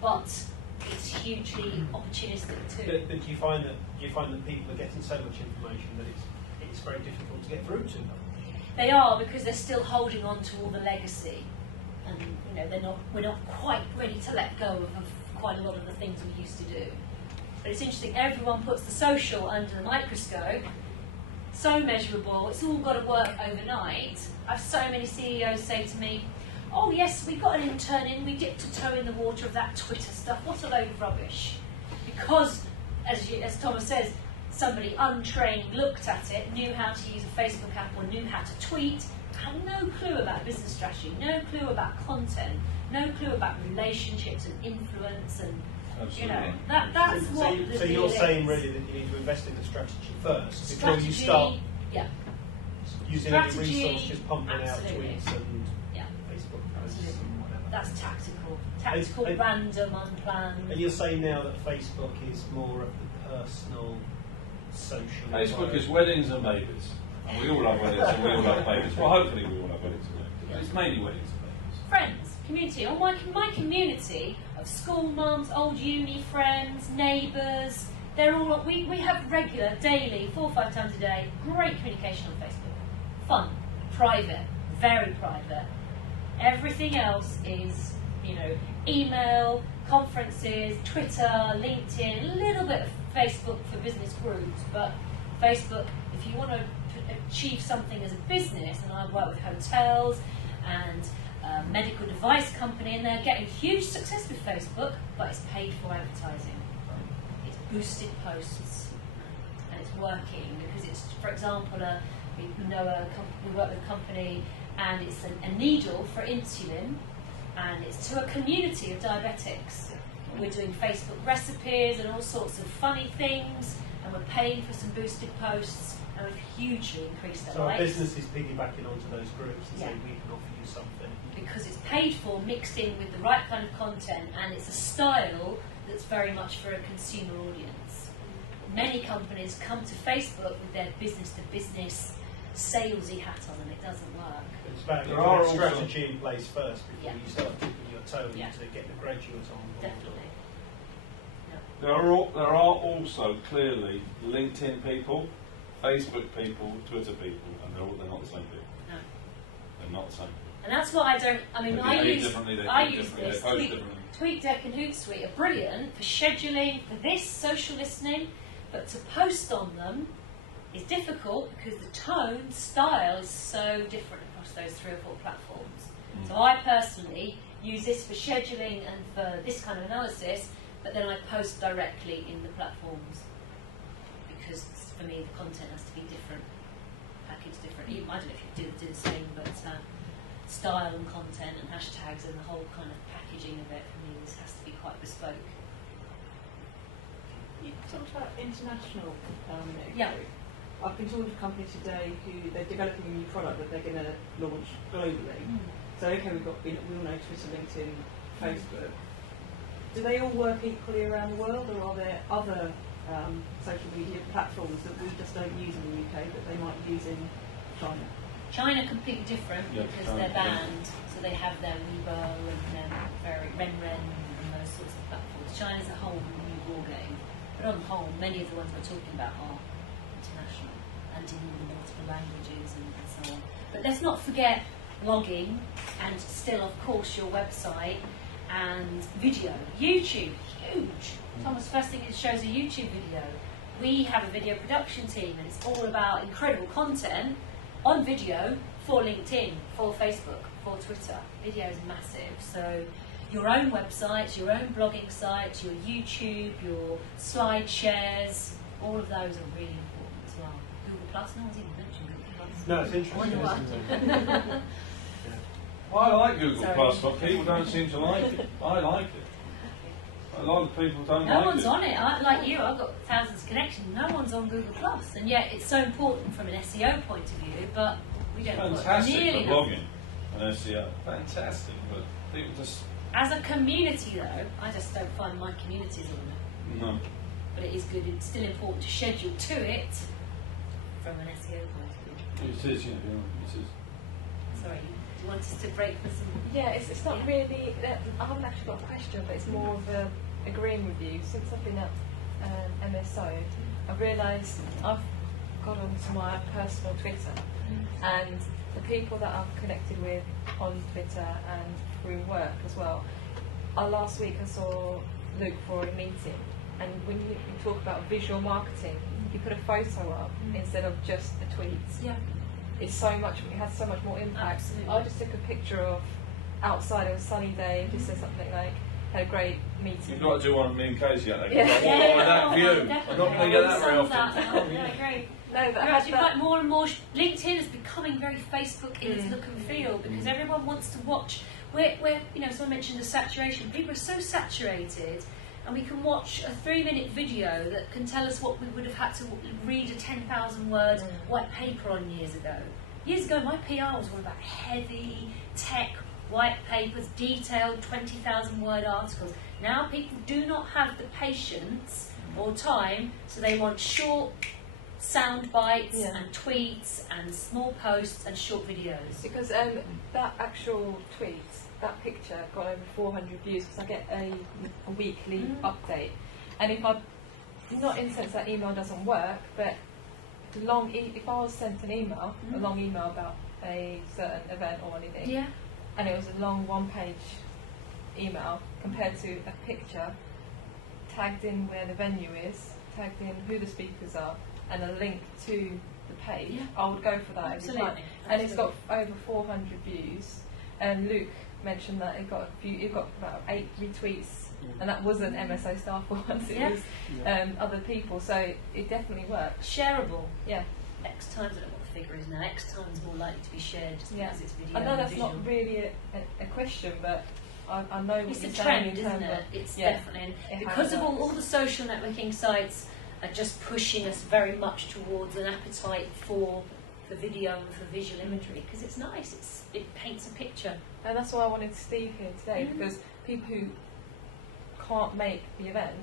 but it's hugely opportunistic too. But do you find that people are getting so much information that it's very difficult to get through to them? They are, because they're still holding on to all the legacy, and we're not quite ready to let go of quite a lot of the things we used to do. But it's interesting, everyone puts the social under the microscope, so measurable, it's all got to work overnight. I've so many CEOs say to me, oh yes, we got an intern in, we dipped a toe in the water of that Twitter stuff, what a load of rubbish. Because, as Thomas says, somebody untrained looked at it, knew how to use a Facebook app or knew how to tweet, had no clue about business strategy, no clue about content, no clue about relationships and influence, and that's what the So deal you're is. saying really that you need to invest in the strategy first before you start using any resource just pumping out tweets and Facebook posts and whatever. That's tactical, random, unplanned. And you're saying now that Facebook is more of the personal, social. Facebook is weddings and babies. And we all love weddings and we all love babies. Well, hopefully we all love weddings and babies. But it's mainly weddings and babies. Friends, community. Oh, my community of school mums, old uni friends, neighbours. They're all. We have regular, daily, 4 or 5 times a day. Great communication on Facebook. Fun, private, very private. Everything else is, email, conferences, Twitter, LinkedIn, a little bit of Facebook for business groups, but Facebook, if you want to achieve something as a business, and I work with hotels and a medical device company, and they're getting huge success with Facebook, but it's paid for advertising. It's boosted posts, and it's working because it's, for example, we work with a company, and it's a needle for insulin, and it's to a community of diabetics. We're doing Facebook recipes and all sorts of funny things, and we're paying for some boosted posts, and we've hugely increased their So our likes. business is piggybacking onto those groups and saying we can offer you something. Because it's paid for, mixed in with the right kind of content, and it's a style that's very much for a consumer audience. Many companies come to Facebook with their business-to-business salesy hat on, and it doesn't work. It's about There getting are a also- strategy in place first before Yeah. you start dipping your toe Yeah. into getting the graduates on board. Definitely. There are also clearly LinkedIn people, Facebook people, Twitter people, and they're not the same people. No. They're not the same. And that's what I don't. I mean, They I behave use differently, they I think use differently, this. they post differently. TweetDeck and Hootsuite are brilliant for scheduling, for this social listening, but to post on them is difficult because the tone, style is so different across those 3 or 4 platforms. So I personally use this for scheduling and for this kind of analysis, but then I post directly in the platforms because for me the content has to be different, packaged differently. I don't know if you do the same, but style and content and hashtags and the whole kind of packaging of it, for me, this has to be quite bespoke. You talked about international Yeah. exposure. I've been talking to companies today who they're developing a new product that they're going to launch globally. So okay, we all know Twitter, LinkedIn, Facebook. Do they all work equally around the world, or are there other social media platforms that we just don't use in the UK that they might use in China? China completely different Yeah, because China, they're banned, so they have their Weibo and their Renren and those sorts of platforms. China's a whole new ball game, but on the whole, many of the ones we're talking about are international and in multiple languages and so on. But let's not forget blogging and still, of course, your website and video. YouTube, huge. Thomas, first thing it shows a YouTube video. We have a video production team, and it's all about incredible content on video for LinkedIn, for Facebook, for Twitter. Video is massive. So your own websites, your own blogging sites, your YouTube, your slide shares, all of those are really important as well. Google Plus, no one's even mentioned Google Plus. No, it's interesting, isn't it? I like Google Sorry. Plus, but people don't seem to like it. I like it. A lot of people don't No like one's it. on it. Like you, I've got thousands of connections. No one's on Google Plus, and yet it's so important from an SEO point of view. But we don't put Fantastic nearly for enough. blogging and SEO. Fantastic, but people just As a community, though, I just don't find my communities on it. no. But it is good. It's still important to schedule to it from an SEO point of view. It is, yeah, it is. Sorry, do you want us to break for some? Yeah, it's not really. I haven't actually got a question, but it's more of agreeing with you. Since I've been at MSO, I've realised I've got onto my personal Twitter, and the people that I've connected with on Twitter and through work as well. Last week I saw Luke for a meeting, and when you talk about visual marketing, you put a photo up instead of just the tweets. Yeah. It's so much. It has so much more impact. Absolutely. I just took a picture of outside. It was a sunny day. Just said something like, "Had a great meeting." You've got to do one of me in case yet. Yeah. I want one that view. I'm not going to get that very often. Yeah, great. No, but I You're had actually that. quite more and more. LinkedIn is becoming very Facebook in its look and feel because everyone wants to watch. We're someone mentioned the saturation. People are so saturated, and we can watch a 3-minute video that can tell us what we would have had to read a 10,000 word white paper on years ago. Years ago, my PR was all about heavy tech white papers, detailed 20,000 word articles. Now people do not have the patience or time, so they want short sound bites and tweets and small posts and short videos. Because that actual tweet, that picture got over 400 views because I get a weekly update. And if I, not in the sense that email doesn't work, but if I was sent an email, a long email about a certain event or anything, and it was a long one-page email compared to a picture tagged in where the venue is, tagged in who the speakers are, and a link to the page, I would go for that every time. And it's got over 400 views. And Luke mentioned that it got about 8 retweets, and that wasn't MSO staff ones, it was other people. So it definitely works. Shareable. Yeah. X times, I don't know what the figure is now, X times more likely to be shared just because it's video. I know and that's visual. not really a question, but I know what It's a you're trend, saying in isn't terms it? of It's yeah, definitely, it because has of all worked. the social networking sites are just pushing us very much towards an appetite for video and for visual imagery, because it's nice, it paints a picture. And that's why I wanted Steve here today, because people who can't make the event,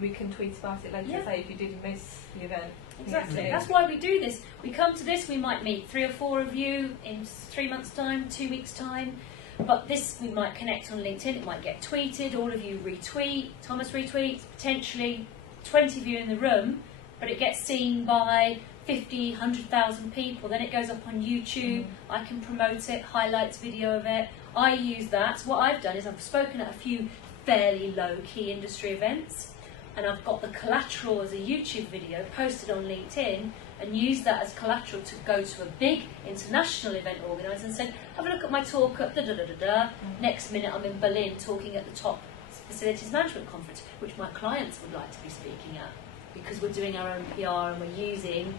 we can tweet about it later, say if you did miss the event. Exactly. Yeah. That's why we do this. We come to this, we might meet 3 or 4 of you in 3 months' time, 2 weeks' time. But this, we might connect on LinkedIn, it might get tweeted, all of you retweet, Thomas retweets, potentially 20 of you in the room, but it gets seen by 50, 100,000 people. Then it goes up on YouTube, I can promote it, highlights video of it. I use that. So what I've done is I've spoken at a few fairly low-key industry events, and I've got the collateral as a YouTube video posted on LinkedIn and used that as collateral to go to a big international event organiser and said, have a look at my talk at da-da-da-da-da. Next minute I'm in Berlin talking at the top facilities management conference, which my clients would like to be speaking at, because we're doing our own PR and we're using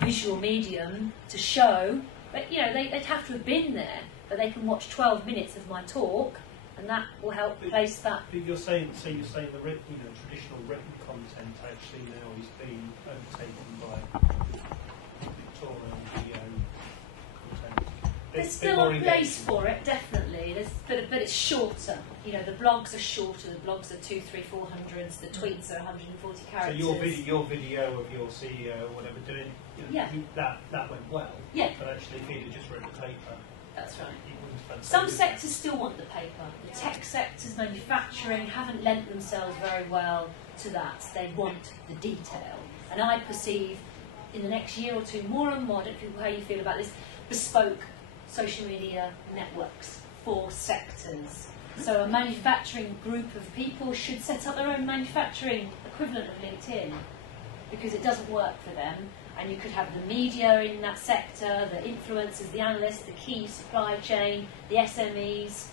visual medium to show. But they'd have to have been there, but they can watch 12 minutes of my talk, and that will help place that. If you're saying the traditional written content actually now is being overtaken by pictorial video content. There's It's a bit still more a place engaging. for it, definitely. But it's shorter. You know, the blogs are shorter. The blogs are 200, 300, 400s. The tweets are 140 So characters. your video of your CEO or whatever doing, Yeah. that went well. Yeah. But actually, if he'd have just written a paper, That's right. he wouldn't have done so Some good. sectors still want the paper. The tech sectors, manufacturing, haven't lent themselves very well to that. They want the detail. And I perceive in the next year or two, more and more, I don't know how you feel about this, bespoke social media networks for sectors. So a manufacturing group of people should set up their own manufacturing equivalent of LinkedIn, because it doesn't work for them. And you could have the media in that sector, the influencers, the analysts, the key supply chain, the SMEs,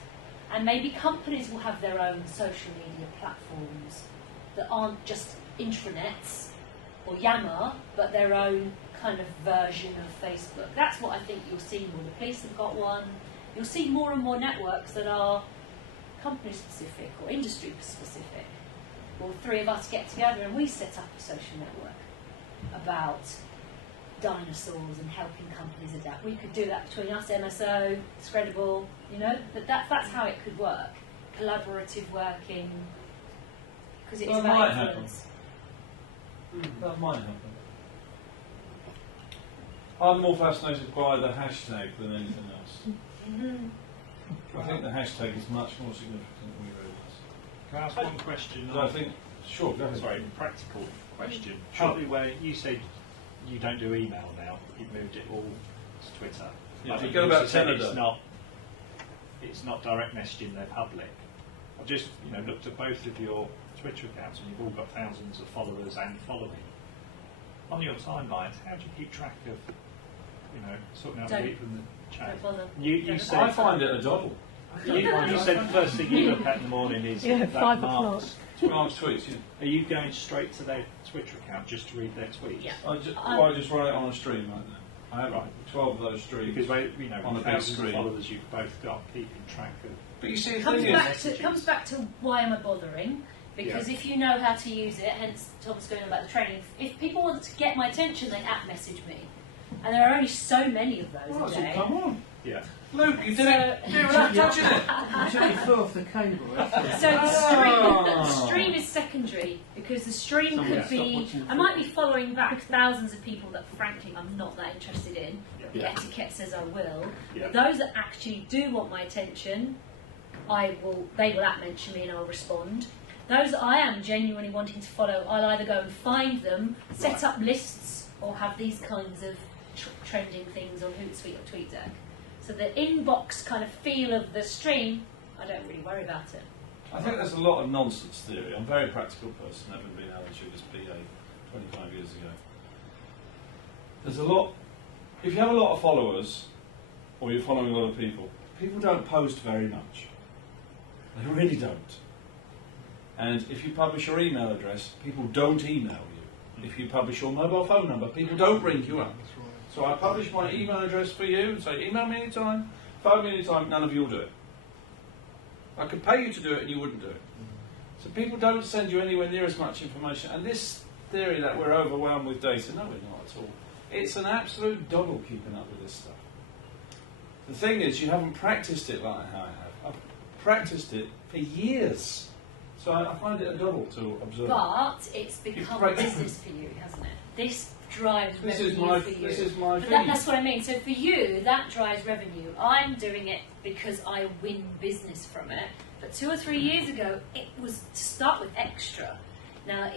and maybe companies will have their own social media platforms that aren't just intranets or Yammer, but their own kind of version of Facebook. That's what I think you'll see more. The police have got one. You'll see more and more networks that are company specific or industry specific. Well, three of us get together and we set up a social network about dinosaurs and helping companies adapt. We could do that between us, MSO, Scredible, you know, but that's how it could work. Collaborative working, because it's That about might happen. influence. That might happen. I'm more fascinated by the hashtag than anything else. I think the hashtag is much more significant than we realise. Can I ask one question? But I think, sure, go ahead. Sorry, practical question. Surely where you said you don't do email now, you've moved it all to Twitter. Yeah, I if think you go you about also said 10 a day. it's not direct messaging, they're public. I've just looked at both of your Twitter accounts and you've all got thousands of followers and following. On your timelines, how do you keep track of sorting out Don't- people in the chat? Don't bother. You Don't said I find it a doddle. you said the first thing you look at in the morning is that 5 o'clock. Mark's. Mark's tweets, yeah. Are you going straight to their Twitter account just to read their tweets? Yeah. I just run it on a stream like that. I have 12 of those streams. Because on a big thousands of screen. followers you've both got, keeping track of. But you see, the Comes thing back, is, to, comes back to why am I bothering? Because if you know how to use it, hence Tom's going on about the training, if people want to get my attention, they message me. And there are only so many of those well, a that's all day. come on. Yeah. Luke, you did it without touching it. Until you fell off the cable. So the stream is secondary, because the stream Somebody could stop be, watching I might be following back thousands of people that frankly I'm not that interested in. The Yeah. etiquette says I will. Yeah. Those that actually do want my attention, they will mention me and I'll respond. Those that I am genuinely wanting to follow, I'll either go and find them, set up lists, or have these kinds of trending things on Hootsuite or TweetDeck. So the inbox kind of feel of the stream, I don't really worry about it. I think there's a lot of nonsense theory. I'm a very practical person, having been Alan Sugar's PA 25 years ago. There's a lot, if you have a lot of followers, or you're following a lot of people don't post very much. They really don't. And if you publish your email address, people don't email you. If you publish your mobile phone number, people don't ring you up. That's right. So I publish my email address for you and say, email me anytime, phone me anytime, none of you will do it. I could pay you to do it and you wouldn't do it. So people don't send you anywhere near as much information. And this theory that we're overwhelmed with data, no, we're not at all. It's an absolute doddle keeping up with this stuff. The thing is, you haven't practiced it like how I have. I've practiced it for years. So I find it a doddle to observe. But it's become Right. business for you, hasn't it? This drives This revenue is for you. this is my But feed. that's what I mean. So for you, that drives revenue. I'm doing it because I win business from it. But 2 or 3 years ago, it was to start with extra. Now,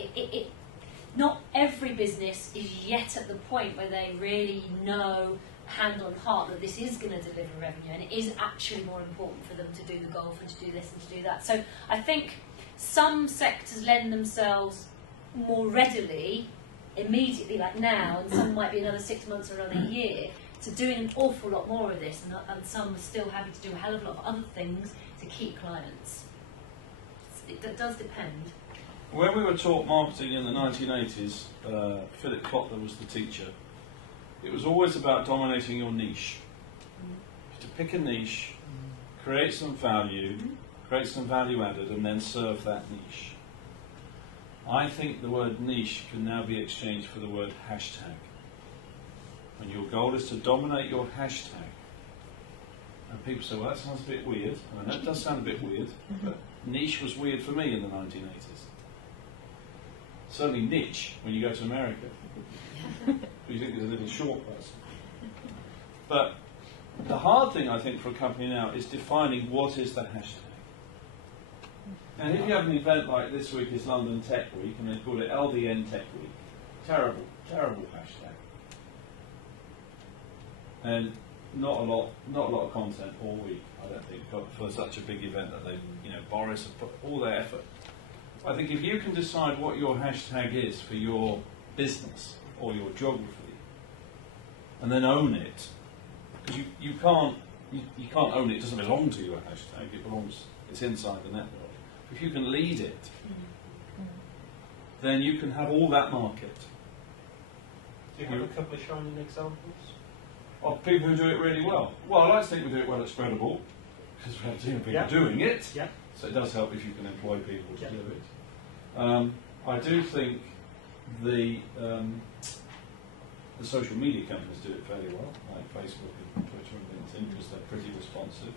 not every business is yet at the point where they really know, hand on heart, that this is going to deliver revenue, and it is actually more important for them to do the golf and to do this and to do that. So I think some sectors lend themselves more readily, immediately, like now, and some might be another 6 months or another year, to doing an awful lot more of this, and some are still having to do a hell of a lot of other things to keep clients. It does depend. When we were taught marketing in the 1980s, Philip Kotler was the teacher. It was always about dominating your niche. To pick a niche, create some value, create some value added, and then serve that niche. I think the word niche can now be exchanged for the word hashtag. and your goal is to dominate your hashtag. And people say, well, that sounds a bit weird. And I know it does sound a bit weird, but niche was weird for me in the 1980s. Certainly niche when you go to America. You think there's a little short person. But the hard thing, I think, for a company now is defining what is the hashtag. And if you have an event like this week is London Tech Week, and they call it LDN Tech Week, terrible, terrible hashtag. And not a lot of content all week, I don't think, for such a big event that they, Boris have put all their effort. I think if you can decide what your hashtag is for your business or your geography, and then own it, because you can't own it. It doesn't belong to your hashtag. It's inside the network. If you can lead it, then you can have all that market. Do you have a couple of shining examples? Of people who do it really well. Well, I like to think we do it well at Spreadable, because we have a team of people doing it. Yeah. So it does help if you can employ people to do it. I do think the social media companies do it fairly well, like Facebook and Twitter and LinkedIn, because they're pretty responsive.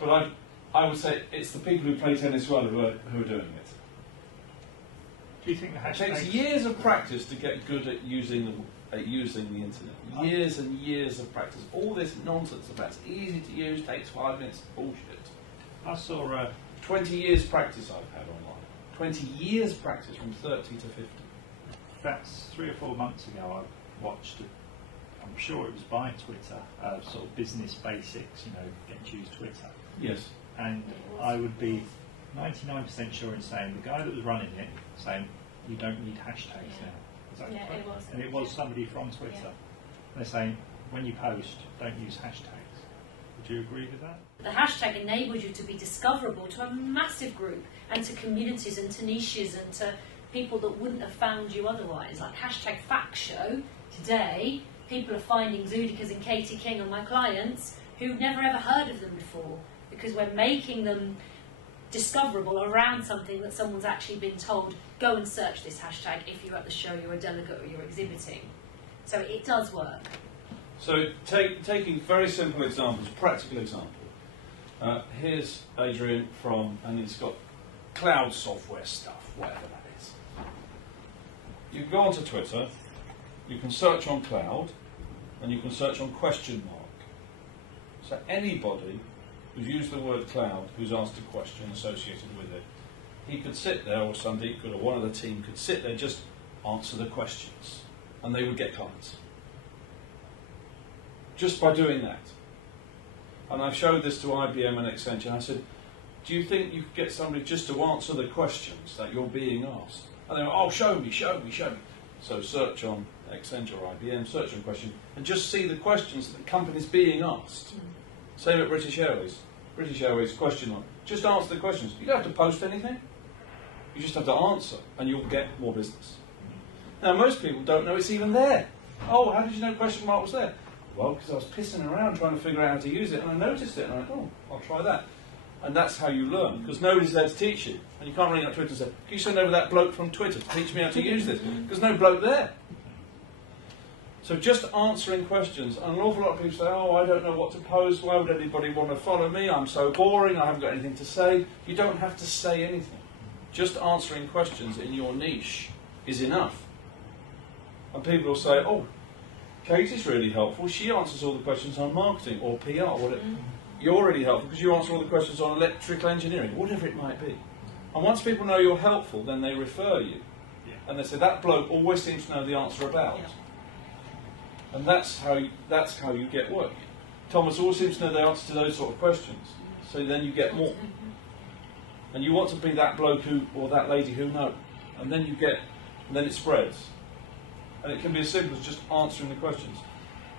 But I would say it's the people who play tennis well who are doing it. Do you think the It hashtag takes years of practice to get good at using the internet. Years and years of practice. All this nonsense about it's easy to use, takes 5 minutes, bullshit. I saw 20 years practice I've had online. 20 years practice from 30 to 50. that's 3 or 4 months ago. I watched I'm sure it was by Twitter, sort of business basics, getting to use Twitter. Yes. And I would be 99% sure in saying the guy that was running it saying you don't need hashtags now. Is that correct? It was. And it was somebody from Twitter. Yeah. They're saying when you post, don't use hashtags. Would you agree with that? The hashtag enables you to be discoverable to a massive group and to communities and to niches and to people that wouldn't have found you otherwise. Like hashtag fact show today, people are finding Zudikas and Katie King and my clients who've never ever heard of them before, because we're making them discoverable around something that someone's actually been told, go and search this hashtag if you're at the show, you're a delegate or you're exhibiting. So it does work. So taking very simple examples, practical example. Here's Adrian and he's got cloud software stuff, whatever that is. You go onto Twitter, you can search on cloud, and you can search on question mark. So anybody who's used the word cloud, who's asked a question associated with it, he could sit there, or somebody could, or one of the team could sit there, just answer the questions, and they would get clients. Just by doing that. And I showed this to IBM and Accenture, and I said, do you think you could get somebody just to answer the questions that you're being asked? And they went, oh, show me. So search on Accenture or IBM, search on question, and just see the questions that the company's being asked. Same at British Airways. British Airways question on. Just answer the questions. You don't have to post anything. You just have to answer, and you'll get more business. Now, most people don't know it's even there. Oh, how did you know question mark was there? Well, because I was pissing around trying to figure out how to use it, and I noticed it, and I went, oh, I'll try that. And that's how you learn, because nobody's there to teach you. And you can't ring up Twitter and say, can you send over that bloke from Twitter to teach me how to use this? There's no bloke there. So just answering questions, and an awful lot of people say, oh, I don't know what to post, why would anybody want to follow me, I'm so boring, I haven't got anything to say. You don't have to say anything. Just answering questions in your niche is enough. And people will say, oh, Katie's really helpful, she answers all the questions on marketing or PR, whatever. You're really helpful because you answer all the questions on electrical engineering, whatever it might be. And once people know you're helpful, then they refer you. And they say, that bloke always seems to know the answer about. And that's how you get work. Thomas always seems to know the answer to those sort of questions. So then you get more. And you want to be that bloke or that lady who know. And then then it spreads. And it can be as simple as just answering the questions.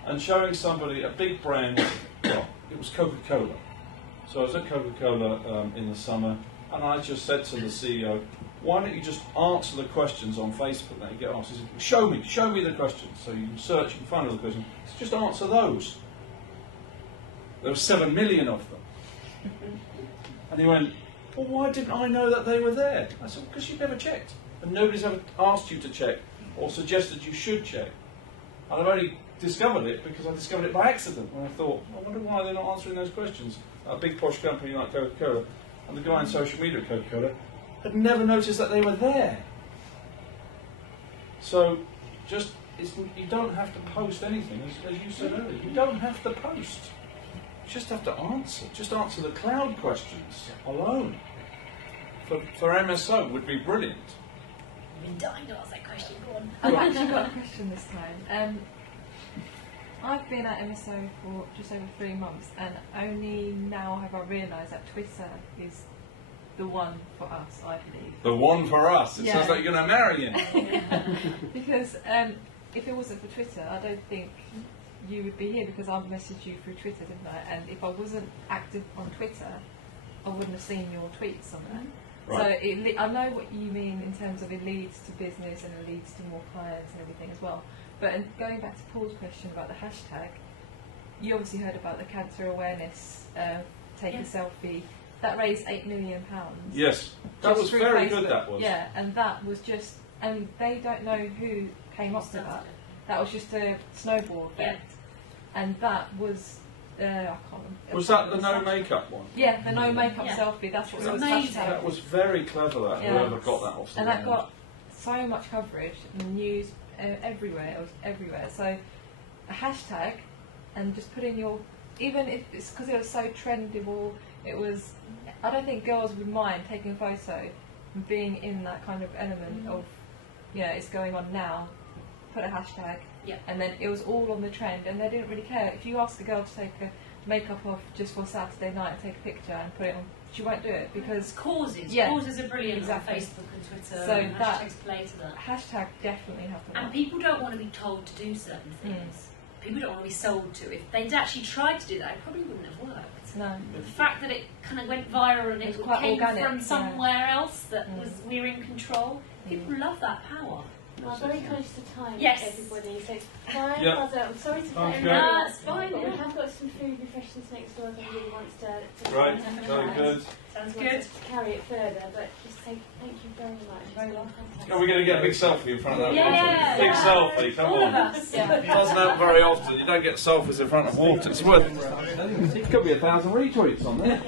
And showing somebody a big brand, well, it was Coca-Cola. So I was at Coca-Cola in the summer, and I just said to the CEO, why don't you just answer the questions on Facebook that you get asked? He said, show me the questions. So you can search and find all the questions. So just answer those. There were 7 million of them. And he went, well, why didn't I know that they were there? I said, because you've never checked. And nobody's ever asked you to check. or suggested you should check. And I've only discovered it because I discovered it by accident. And I thought, I wonder why they're not answering those questions. A big posh company like Coca-Cola, and the guy on social media at Coca-Cola had never noticed that they were there. So, you don't have to post anything, as you said earlier. You don't have to post. You just have to answer. Just answer the cloud questions alone. For MSO would be brilliant. I've been dying to ask that question. Go on. I've actually got a question this time. I've been at MSO for just over 3 months, and only now have I realised that Twitter is the one for us, I believe. The one for us. It Yeah. sounds like you're going to marry him. Because if it wasn't for Twitter, I don't think you would be here, because I've messaged you through Twitter, didn't I? And if I wasn't active on Twitter, I wouldn't have seen your tweets on there. Right. So I know what you mean in terms of it leads to business and it leads to more clients and everything as well. But going back to Paul's question about the hashtag, you obviously heard about the cancer awareness, take a selfie. That raised £8 million. Yes, that Just was through very Facebook. good. That was. Yeah, and that was just, and they don't know who came up with that. That was just a snowball effect, and that was I can't remember. Was that the no makeup one? Yeah, the no makeup Yeah. selfie. That's what It it was was. amazing. hashtag. That was very clever. That Yeah. whoever got that off the And that ground. got so much coverage in the news everywhere. It was everywhere. So a hashtag, and just put in your, even if it's because it was so trendable, it was. I don't think girls would mind taking a photo and being in that kind of element of, it's going on now. Put a hashtag, and then it was all on the trend, and they didn't really care. If you ask a girl to take a makeup off just for Saturday night and take a picture and put it on, she won't do it because Causes. Yeah. Causes are brilliant Exactly. on Facebook and Twitter, So and that- hashtags play to that. hashtag definitely have to And work. people don't want to be told to do certain things. People don't want to be sold to. If they'd actually tried to do that, it probably wouldn't have worked. No. But the fact that it kind of went viral and It it was quite came organic, from yeah. somewhere else that was we're in control, people love that power. Well, I'm very close to time, Yes. everybody. So, bye, Yeah. Buzzer. I'm sorry to Sounds cut good. in. No, it's fine, But we yeah. have got some food refreshments next door if anybody wants to Right, have a very chat. good. Sounds Want good. us to carry it further, but just say thank you very much. It's been fantastic. Are we going to get a big selfie in front of that Yeah, water? Big yeah. selfie, come All on. of us. It doesn't happen very often. You don't get selfies in front of water. It's worth. It could be 1,000 retweets on there.